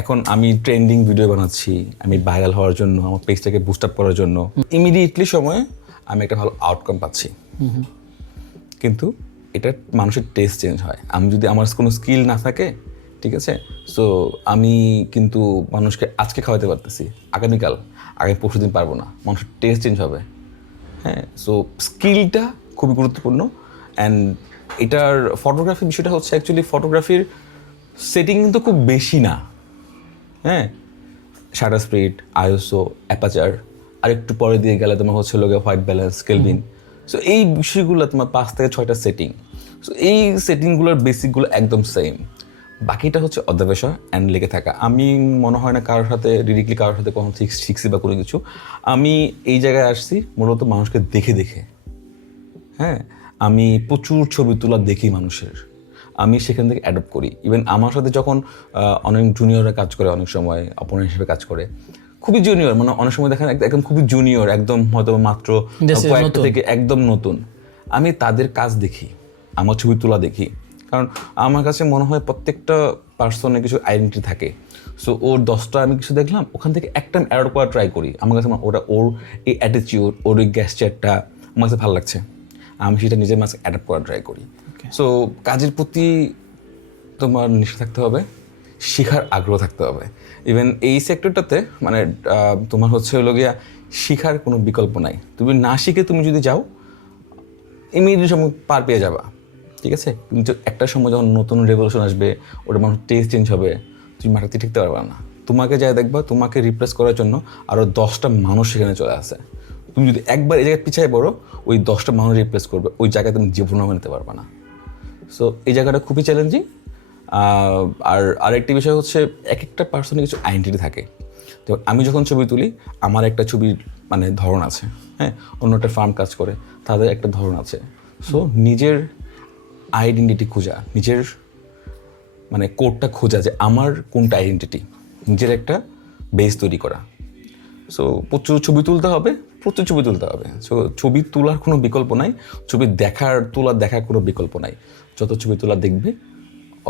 এখন আমি ট্রেন্ডিং ভিডিও বানাচ্ছি, আমি ভাইরাল হওয়ার জন্য, আমার পেজটাকে বুস্ট আপ করার জন্য ইমিডিয়েটলি সময়ে আমি একটা ভালো আউটকাম পাচ্ছি, কিন্তু এটা মানুষের টেস্ট চেঞ্জ হয়। আমি যদি আমার কোনো স্কিল না থাকে, ঠিক আছে, সো আমি কিন্তু মানুষকে আজকে খাওয়াতে পারতেছি, আগামীকাল পরশু দিন পারবো না, মানুষের টেস্ট চেঞ্জ হবে। হ্যাঁ, সো স্কিলটা খুবই গুরুত্বপূর্ণ। অ্যান্ড এটার ফটোগ্রাফি বিষয়টা হচ্ছে অ্যাকচুয়ালি ফটোগ্রাফির সেটিং কিন্তু খুব বেশি না। হ্যাঁ, শাটার স্পিড, আইএসও, অ্যাপাচার, আর একটু পরে দিয়ে গেলে তোমার হচ্ছে লোকে হোয়াইট ব্যালেন্স, কেলভিন। সো এই বিষয়গুলো তোমার 5 থেকে 6টা সেটিং। সো এই সেটিংগুলোর বেসিকগুলো একদম সেম, বাকিটা হচ্ছে অধ্যাবেশা অ্যান্ড লেগে থাকা। আমি মনে হয় না কারোর সাথে ডিরেক্টলি কারোর সাথে কোনো শিখছি বা কোনো কিছু। আমি এই জায়গায় আসছি মূলত মানুষকে দেখে দেখে। হ্যাঁ, আমি প্রচুর ছবি তোলা দেখি মানুষের, আমি সেখান থেকে অ্যাডপ্ট করি। ইভেন আমার সাথে যখন অনেক জুনিয়ররা কাজ করে, অনেক সময় অপোনেন্ট হিসেবে কাজ করে, খুবই জুনিয়র, মানে অনেক সময় দেখেন একদম খুবই জুনিয়র, একদম হয়তো মাত্র কয়েকটা থেকে একদম নতুন, আমি তাদের কাজ দেখি, আমার ছবি তোলা দেখি। কারণ আমার কাছে মনে হয় প্রত্যেকটা পার্সনের কিছু আইডেন্টিটি থাকে। সো ওর 10টা আমি কিছু দেখলাম, ওখান থেকে একটা আমি অ্যাড করা ট্রাই করি। আমার কাছে ওটা ওর এই অ্যাটিটিউড, ওর ওই গ্যাস্টারটা আমার কাছে ভালো লাগছে, আমি সেটা নিজের মাঝে অ্যাডাপ্ট করা ট্রাই করি। সো কাজের প্রতি তোমার নিষ্ঠা থাকতে হবে, শেখার আগ্রহ থাকতে হবে। ইভেন এই সেক্টরটাতে মানে তোমার হচ্ছে হলো গিয়া শেখার কোনো বিকল্প নাই। তুমি না শিখে তুমি যদি যাও, ইমিডিয়েটলি সময় পার পেয়ে যাবা, ঠিক আছে, কিন্তু একটা সময় যখন নতুন রেভলিউশন আসবে, ওটা মানুষ টেস্ট চেঞ্জ হবে, তুমি মাটিতে ঠিকতে পারবে না। তোমাকে যাই দেখবা, তোমাকে রিপ্লেস করার জন্য আরও 10টা মানুষ সেখানে চলে আসে। তুমি যদি একবার এই জায়গায় পিছিয়ে পড়ো, ওই 10টা মানুষ রিপ্লেস করবে, ওই জায়গায় তুমি জীবনও নিতে পারবে না। সো এই জায়গাটা খুবই চ্যালেঞ্জিং। আর আরেকটি বিষয় হচ্ছে এক একটা পার্সনের কিছু আইডেন্টিটি থাকে। তো আমি যখন ছবি তুলি, আমার একটা ছবির মানে ধরন আছে, হ্যাঁ, অন্য একটা ফার্ম কাজ করে, তাদের একটা ধরন আছে। সো নিজের আইডেন্টিটি খোঁজা, নিজের মানে কোডটা খোঁজা, যে আমার কোনটা আইডেন্টিটি, নিজের একটা বেস তৈরি করা। সো প্রচুর ছবি তুলতে হবে, প্রচুর ছবি তুলতে হবে। সো ছবি তোলার কোনো বিকল্প নাই, ছবি দেখার কোনো বিকল্প নাই। যত ছবি তোলা দেখবে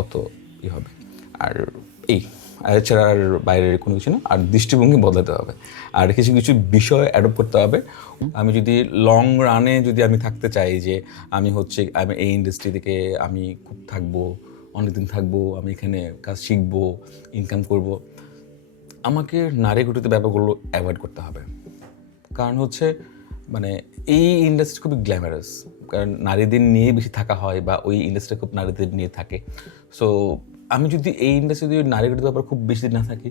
অত হবে। আর এই এছাড়া আর বাইরের কোনো কিছু না। আর দৃষ্টিভঙ্গি বদলাতে হবে, আর কিছু কিছু বিষয় অ্যাডপ্ট করতে হবে। আমি যদি লং রানে যদি আমি থাকতে চাই, যে আমি এই ইন্ডাস্ট্রি থেকে আমি খুব থাকবো, অনেকদিন থাকবো, আমি এখানে কাজ শিখবো, ইনকাম করব, আমাকে নারী গঠিত ব্যাপারগুলো অ্যাভয়েড করতে হবে। কারণ হচ্ছে মানে এই ইন্ডাস্ট্রি খুবই গ্ল্যামারাস, কারণ নারীদের নিয়ে বেশি থাকা হয়, বা ওই ইন্ডাস্ট্রি খুব নারীদের নিয়ে থাকে। সো আমি যদি এই ইন্ডাস্ট্রিতে নারী গঠিত ব্যাপার খুব বেশি দিন না থাকি,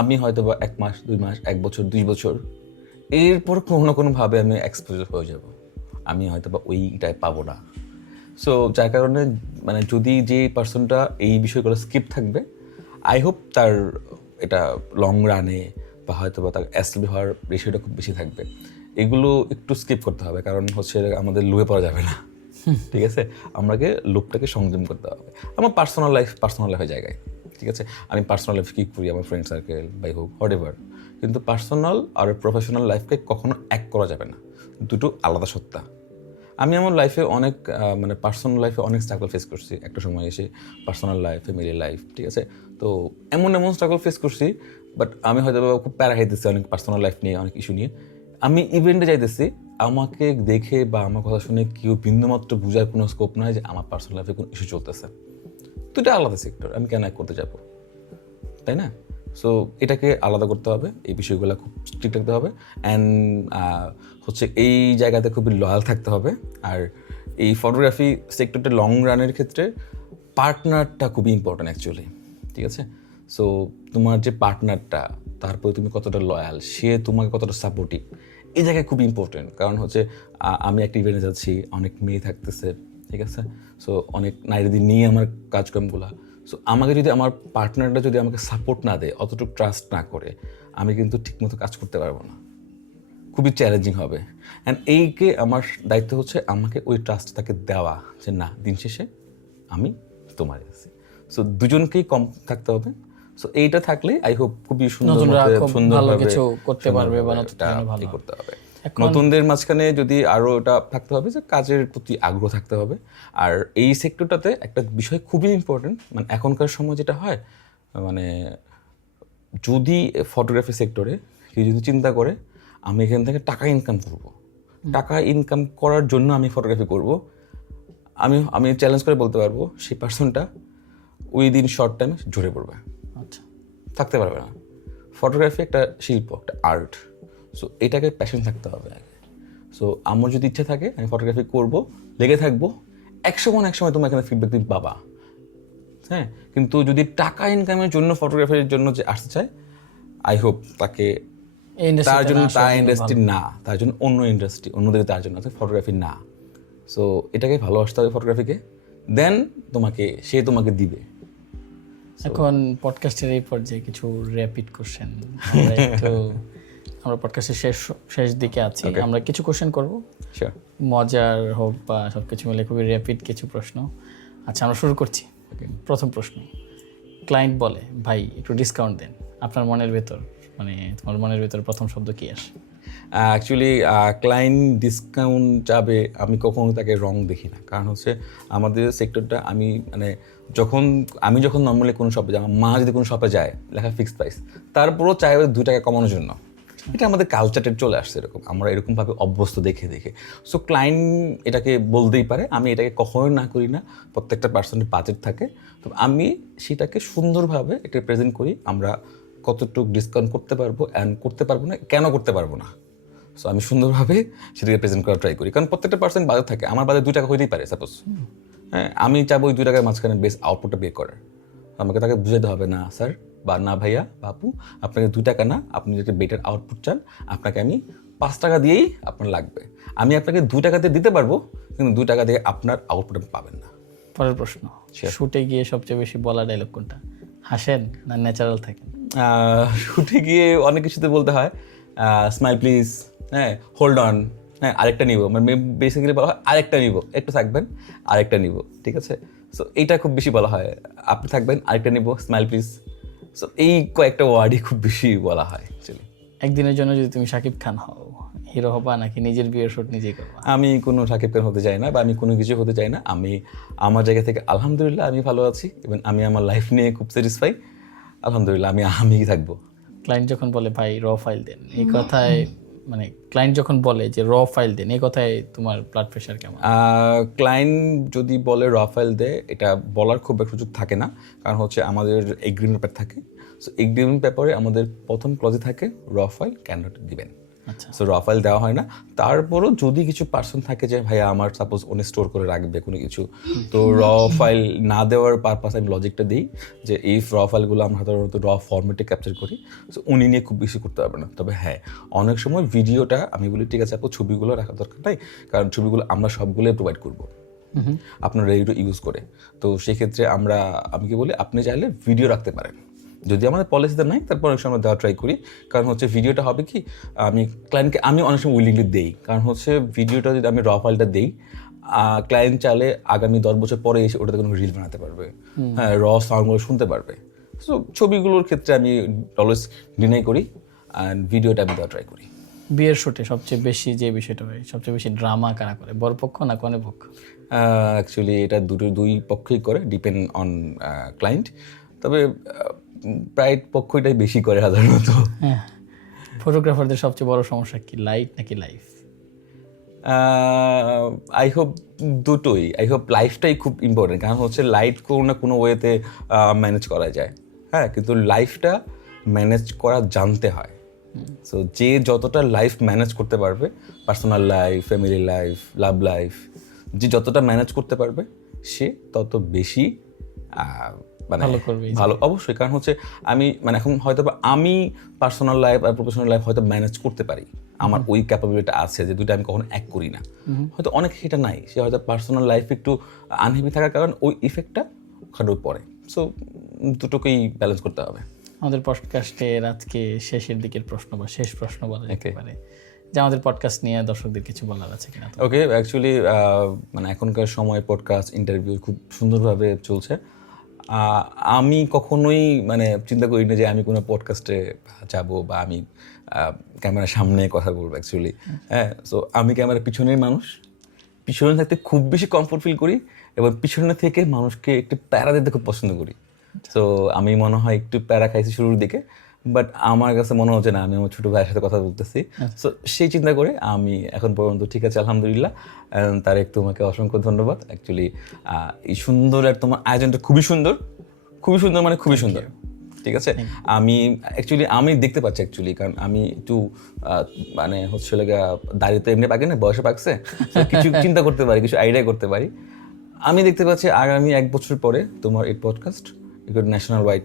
আমি হয়তো বা 1 মাস, 2 মাস, 1 বছর, 2 বছর, এরপর কোনো না কোনোভাবে আমি এক্সপোজার হয়ে যাব, আমি হয়তো বা ওইটাই পাবো না। সো যার কারণে মানে যদি যে পার্সনটা এই বিষয়গুলো স্কিপ থাকবে, আই হোপ তার এটা লং রানে বা হয়তো বা তার অ্যাস্টেবল হওয়ার রেশিওটা খুব বেশি থাকবে। এগুলো একটু স্কিপ করতে হবে, কারণ হচ্ছে আমাদের লুয়ে পড়া যাবে না, ঠিক আছে, আমাকে লুপটাকে সংযম করতে হবে। আমার পার্সোনাল লাইফের জায়গায়, ঠিক আছে, আমি পার্সোনাল লাইফ কী করি, আমার ফ্রেন্ড সার্কেল বাই হোক হোয়াট এভার, কিন্তু পার্সোনাল আর প্রফেশনাল লাইফকে কখনো এক করা যাবে না, দুটো আলাদা সত্তা। আমি আমার লাইফে অনেক মানে পার্সোনাল লাইফে অনেক স্ট্রাগল ফেস করছি, একটা সময় এসে পার্সোনাল লাইফ, ফ্যামিলি লাইফ, ঠিক আছে, তো এমন স্ট্রাগল ফেস করছি, বাট আমি হয়তো খুব প্যারা খাইতেছি অনেক পার্সোনাল লাইফ নিয়ে, অনেক ইস্যু নিয়ে। আমি ইভেন্টে যাইতেছি, আমাকে দেখে বা আমার কথা শুনে কেউ বিন্দুমাত্র বোঝার কোনো স্কোপ নাই যে আমার পার্সোনাল লাইফে কোনো ইস্যু চলতেছে। দুটো আলাদা সেক্টর, আমি কেন এক করতে যাবো, তাই না? সো এটাকে আলাদা করতে হবে, এই বিষয়গুলো খুব স্ট্রিক্ট রাখতে হবে। অ্যান্ড হচ্ছে এই জায়গাতে খুবই লয়াল থাকতে হবে। আর এই ফটোগ্রাফি সেক্টরটা লং রানের ক্ষেত্রে পার্টনারটা খুবই ইম্পর্ট্যান্ট অ্যাকচুয়ালি, ঠিক আছে। সো তোমার যে পার্টনারটা, তারপরে তুমি কতটা লয়াল, সে তোমাকে কতটা সাপোর্টিভ, এই জায়গায় খুব ইম্পর্টেন্ট। কারণ হচ্ছে আমি একটা ইভেন্টে যাচ্ছি, অনেক মেয়ে থাকতেছে, ঠিক আছে, সো অনেক নারীদের নিয়ে আমার কাজকর্মগুলো। সো আমাকে যদি আমার পার্টনারটা যদি আমাকে সাপোর্ট না দেয়, অতটুকু ট্রাস্ট না করে, আমি কিন্তু ঠিকমতো কাজ করতে পারবো না, খুবই চ্যালেঞ্জিং হবে। অ্যান্ড এইকে আমার দায়িত্ব হচ্ছে আমাকে ওই ট্রাস্ট তাকে দেওয়া, যে না, দিন শেষে আমি তোমার আছি। সো দুজনকেই কম থাকতে হবে, সো এইটা থাকলে আই হোপ খুবই নতুনরা খুব ভালো সুন্দরভাবে কিছু করতে পারবে বা নতুন এটা ভালো ই করতে হবে। নতুনদের মাঝখানে যদি আরো এটা থাকতে হবে যে কাজের প্রতি আগ্রহ থাকতে হবে। আর এই সেক্টরটাতে একটা বিষয় খুবই ইম্পর্টেন্ট, মানে এখনকার সময় যেটা হয়, মানে যদি ফটোগ্রাফি সেক্টরে কেউ যদি চিন্তা করে আমি এখান থেকে টাকা ইনকাম করব, টাকা ইনকাম করার জন্য আমি ফটোগ্রাফি করব, আমি চ্যালেঞ্জ করে বলতে পারবো সেই পার্সনটা উইদিন শর্ট টাইমে ঝরে পড়বে, আচ্ছা, থাকতে পারবে না। ফটোগ্রাফি একটা শিল্প, একটা আর্ট। সো এটাকে প্যাশন থাকতে হবে আগে। সো আমার যদি ইচ্ছা থাকে আমি ফটোগ্রাফি করব, লেগে থাকবো, এক সময় তোমার এখানে ফিডব্যাক তুমি পাবা। হ্যাঁ, কিন্তু যদি টাকা ইনকামের জন্য ফটোগ্রাফির জন্য যে আসতে চায়, আই হোপ তাকে তার জন্য তার ইন্ডাস্ট্রি না, তার জন্য অন্য ইন্ডাস্ট্রি, অন্যদিকে তার জন্য আছে, ফটোগ্রাফি না। সো এটাকে ভালোবাসতে হবে ফটোগ্রাফিকে, দেন সে তোমাকে দিবে। এখন পডকাস্টের এই পর্যায়ে কিছু র্যাপিড কোশ্চেন, আমরা পডকাস্টের শেষ দিকে আছি, আমরা কিছু কোশ্চেন করব, Sure. মজার হোক বা সবকিছু মিলে খুবই র্যাপিড কিছু প্রশ্ন। আচ্ছা, আমরা শুরু করছি। প্রথম প্রশ্ন, ক্লায়েন্ট বলে ভাই একটু ডিসকাউন্ট দেন, আপনার মনের ভেতর, মানে তোমার মনের ভেতর প্রথম শব্দ কি আসে? অ্যাকচুয়ালি ক্লায়েন্ট ডিসকাউন্ট যাবে, আমি কখনো তাকে রং দেখি না। কারণ হচ্ছে আমাদের সেক্টরটা, আমি যখন নর্মালি কোনো শপে যাই, আমার মা যদি কোনো শপে যায় লেখা ফিক্সড প্রাইস, তারপরও চাইবে 2 টাকা কমানোর জন্য। এটা আমাদের কালচারটা চলে আসছে এরকম, আমরা এরকমভাবে অভ্যস্ত দেখে। সো ক্লায়েন্ট এটাকে বলতেই পারে, আমি এটাকে কখনোই না করি না। প্রত্যেকটা পার্সনের বাজেট থাকে, তো আমি সেটাকে সুন্দরভাবে এটা প্রেজেন্ট করি, আমরা কতটুকু ডিসকাউন্ট করতে পারবো অ্যান্ড করতে পারবো না, কেন করতে পারবো না। সো আমি সুন্দরভাবে সেটাকে প্রেজেন্ট করার ট্রাই করি, কারণ প্রত্যেকটা পার্সেন্ট বাজেট থাকে। আমার বাজেট 2 টাকা হইতেই পারে সাপোজ, হ্যাঁ, আমি চাবো ওই 2 টাকার মাঝখানে বেস্ট আউটপুটটা বের করার। আমাকে তাকে বুঝাতে হবে না স্যার বা না ভাইয়া বাপু, আপনাকে 2 টাকা না, আপনি যদি বেটার আউটপুট চান আপনাকে আমি 5 টাকা দিয়েই আপনার লাগবে। আমি আপনাকে 2 টাকাতে দিতে পারবো, কিন্তু 2 টাকা দিয়ে আপনার আউটপুট পাবেন না। পরের প্রশ্ন, শুটে গিয়ে সবচেয়ে বেশি বলা ডায়লগ কোনটা? হাসেন না ন্যাচারাল থাকেন? শুটে গিয়ে অনেক কিছুতে বলতে হয় স্মাইল প্লিজ, হ্যাঁ, হোল্ড অন, হ্যাঁ, আরেকটা নিব, মানে বেসিক্যালি বলা হয় আরেকটা নিব, একটু থাকবেন, আরেকটা নিব, ঠিক আছে। সো এইটা খুব বেশি বলা হয়, আপনি থাকবেন, আরেকটা নিব, স্মাইল প্লিজ। সো এই কয়েকটা ওয়ার্ডই খুব বেশি বলা হয় অ্যাকচুয়ালি। একদিনের জন্য যদি তুমি শাকিব খান হও, হিরো হবা নাকি নিজের বিয়ের শুট নিজেই করবা? আমি কোনো শাকিব খান হতে চাই না, বা আমি কোনো কিছু হতে চাই না। আমি আমার জায়গা থেকে আলহামদুলিল্লাহ আমি ভালো আছি, এবং আমি আমার লাইফ নিয়ে খুব স্যাটিসফাই, আলহামদুলিল্লাহ। আমিই থাকবো। ক্লায়েন্ট যখন বলে ভাই র ফাইল দেন, এই কথায়, মানে ক্লায়েন্ট যখন বলে যে র ফাইল দেন, এই কথায় তোমার ব্লাড প্রেশার কেমন? ক্লায়েন্ট যদি বলে র ফাইল দেয়, এটা বলার খুব একটা সুযোগ থাকে না, কারণ হচ্ছে আমাদের এগ্রিমেন্ট পেপার থাকে। সো এগ্রিমেন্ট পেপারে আমাদের প্রথম ক্লজে থাকে র ফাইল ক্যান নট দিবেন। আচ্ছা, সো র ফাইল দেওয়া হয় না। তারপরও যদি কিছু পার্সন থাকে যে ভাইয়া আমার সাপোজ উনি স্টোর করে রাখবে কোনো কিছু, তো র ফাইল না দেওয়ার পারপাস আমি লজিকটা দিই যে এই র ফাইলগুলো আমরা সাধারণত র ফরম্যাটে ক্যাপচার করি, সো উনি নিয়ে খুব বেশি করতে পারবে না। তবে হ্যাঁ, অনেক সময় ভিডিওটা আমি বলি ঠিক আছে আপু ছবিগুলো রাখার দরকার নাই, কারণ ছবিগুলো আমরা সবগুলোই প্রোভাইড করবো আপনার রেডি টু ইউজ করে। তো সেক্ষেত্রে আমি কি বলি, আপনি চাইলে ভিডিও রাখতে পারেন, যদি আমাদের পলিসিতে নাই তারপর অনেক সময় আমরা দেওয়া ট্রাই করি। কারণ হচ্ছে ভিডিওটা হবে কি, আমি ক্লায়েন্টকে আমি অনেক সময় উইলিংলি দেই, কারণ হচ্ছে ভিডিওটা যদি আমি র ফাইলটা দেই, ক্লায়েন্ট চাইলে আগামী 10 বছর পরে এসে ওটাতে কোনো রিল বানাতে পারবে, হ্যাঁ, র সাউন্ডগুলো শুনতে পারবে। সো ছবিগুলোর ক্ষেত্রে আমি অলওয়েজ ডিনাই করি, অ্যান্ড ভিডিওটা আমি দেওয়া ট্রাই করি। বিয়ের শুটে সবচেয়ে বেশি যে বিষয়টা হয়, সবচেয়ে বেশি ড্রামা কারা করে, বরপক্ষ না কনে পক্ষ? অ্যাকচুয়ালি এটা দুই পক্ষই করে, ডিপেন্ড অন ক্লায়েন্ট। তবে ব্রাইড পক্ষটাই বেশি করে সাধারণত। হ্যাঁ, ফটোগ্রাফারদের সবচেয়ে বড় সমস্যা কি, লাইট নাকি লাইফ? আই হোপ দুটোই। আই হোপ লাইফটাই খুব ইম্পর্টেন্ট, কারণ হচ্ছে লাইট কোনো না কোনো ওয়েতে ম্যানেজ করা যায়, হ্যাঁ, কিন্তু লাইফটা ম্যানেজ করা জানতে হয়। সো যে যতটা লাইফ ম্যানেজ করতে পারবে, personal life, family life, love life, যে যতটা ম্যানেজ করতে পারবে সে তত বেশি মানে ভালো, অবশ্যই। কারণ হচ্ছে এখন হয়তো আমি পার্সোনাল লাইফ আর প্রফেশনাল লাইফ হয়তো ম্যানেজ করতে পারি, আমার ওই ক্যাপাবিলিটি আছে যে দুইটা আমি কখনো এক করি না। হয়তো অনেক সেটা নাই, সে হয়তো পার্সোনাল লাইফ একটু আনহেভি থাকার কারণ ওই ইফেক্টটা ওখানে পড়ে। সো দুটোকেই ব্যালেন্স করতে হবে। আমাদের পডকাস্টের আজকে শেষের দিকের প্রশ্ন বা শেষ প্রশ্ন বলা যেতে পারে, যে আমাদের পডকাস্ট নিয়ে দর্শকদের কিছু বলার আছে কিনা? ওকে, অ্যাকচুয়ালি এখনকার সময় পডকাস্ট ইন্টারভিউ খুব সুন্দরভাবে চলছে। আমি কখনোই মানে চিন্তা করি না যে আমি কোনো পডকাস্টে যাব বা আমি ক্যামেরার সামনে কথা বলবো অ্যাকচুয়ালি। হ্যাঁ, সো আমি ক্যামেরার পিছনের মানুষ, পিছনে থাকতে খুব বেশি কমফোর্ট ফিল করি এবং পিছনে থেকে মানুষকে একটু প্যারা দিতে খুব পছন্দ করি। সো আমি মনে হয় একটু প্যারা খাইছি শুরুর দিকে, বাট আমার কাছে মনে হচ্ছে না আমি আমার ছোটো ভাইয়ের সাথে কথা বলতেছি। সো সেই চিন্তা করে আমি এখন পর্যন্ত ঠিক আছে, আলহামদুলিল্লাহ। তারেক, তোমাকে অসংখ্য ধন্যবাদ। অ্যাকচুয়ালি এই সুন্দর আর তোমার আয়োজনটা খুবই সুন্দর, খুবই সুন্দর, মানে খুবই সুন্দর। ঠিক আছে, আমি দেখতে পাচ্ছি অ্যাকচুয়ালি, কারণ আমি একটু মানে হচ্ছে দাঁড়িয়ে তো এমনি পাকে না, বয়সে পাকছে, কিছু চিন্তা করতে পারি, কিছু আইডিয়া করতে পারি। আমি দেখতে পাচ্ছি আগামী 1 বছর পরে তোমার এই পডকাস্ট ন্যাশনাল ওয়াইড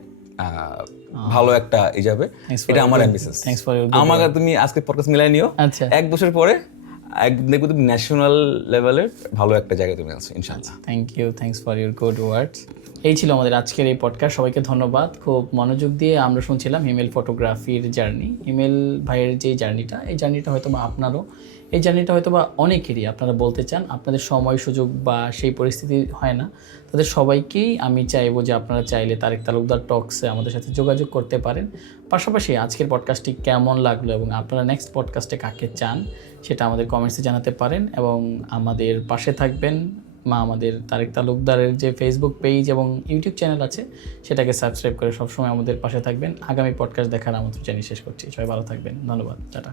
ভালো একটা যাবে, এটা আমার অ্যাম্বিশন। আমাকে তুমি আজকে পডকাস্ট মিলাই নিও, 1 বছর পরে দেখবো তুমি ন্যাশনাল লেভেলের ভালো একটা জায়গায় তুমি আছো ইনশাআল্লাহ। থ্যাংকস ফর ইউর গুড ওয়ার্ডস। এই ছিল আমাদের আজকের এই পডকাস্ট। সবাইকে ধন্যবাদ। খুব মনোযোগ দিয়ে আমরা শুনছিলাম হিমেল ফটোগ্রাফির জার্নি। হিমেল ভাইয়ের যে জার্নিটা, এই জার্নিটা হয়তো বা আপনারও, এই জার্নিটা হয়তো বা অনেকেরই আপনারা বলতে চান, আপনাদের সময় সুযোগ বা সেই পরিস্থিতি হয় না, তাদের সবাইকেই আমি চাইবো যে আপনারা চাইলে তারেক তালুকদার টক্সে আমাদের সাথে যোগাযোগ করতে পারেন। পাশাপাশি আজকের পডকাস্টটি কেমন লাগলো এবং আপনারা নেক্সট পডকাস্টে কাকে চান সেটা আমাদের কমেন্টসে জানাতে পারেন এবং আমাদের পাশে থাকবেন। আমাদের তারেক তালুকদারের যে ফেসবুক পেজ এবং ইউটিউব চ্যানেল আছে সেটাকে সাবস্ক্রাইব করে সবসময় আমাদের পাশে থাকবেন। আগামী পডকাস্ট দেখার আমন্ত্রণ জানিয়ে শেষ করছি। সবাই ভালো থাকবেন, ধন্যবাদ, টাটা।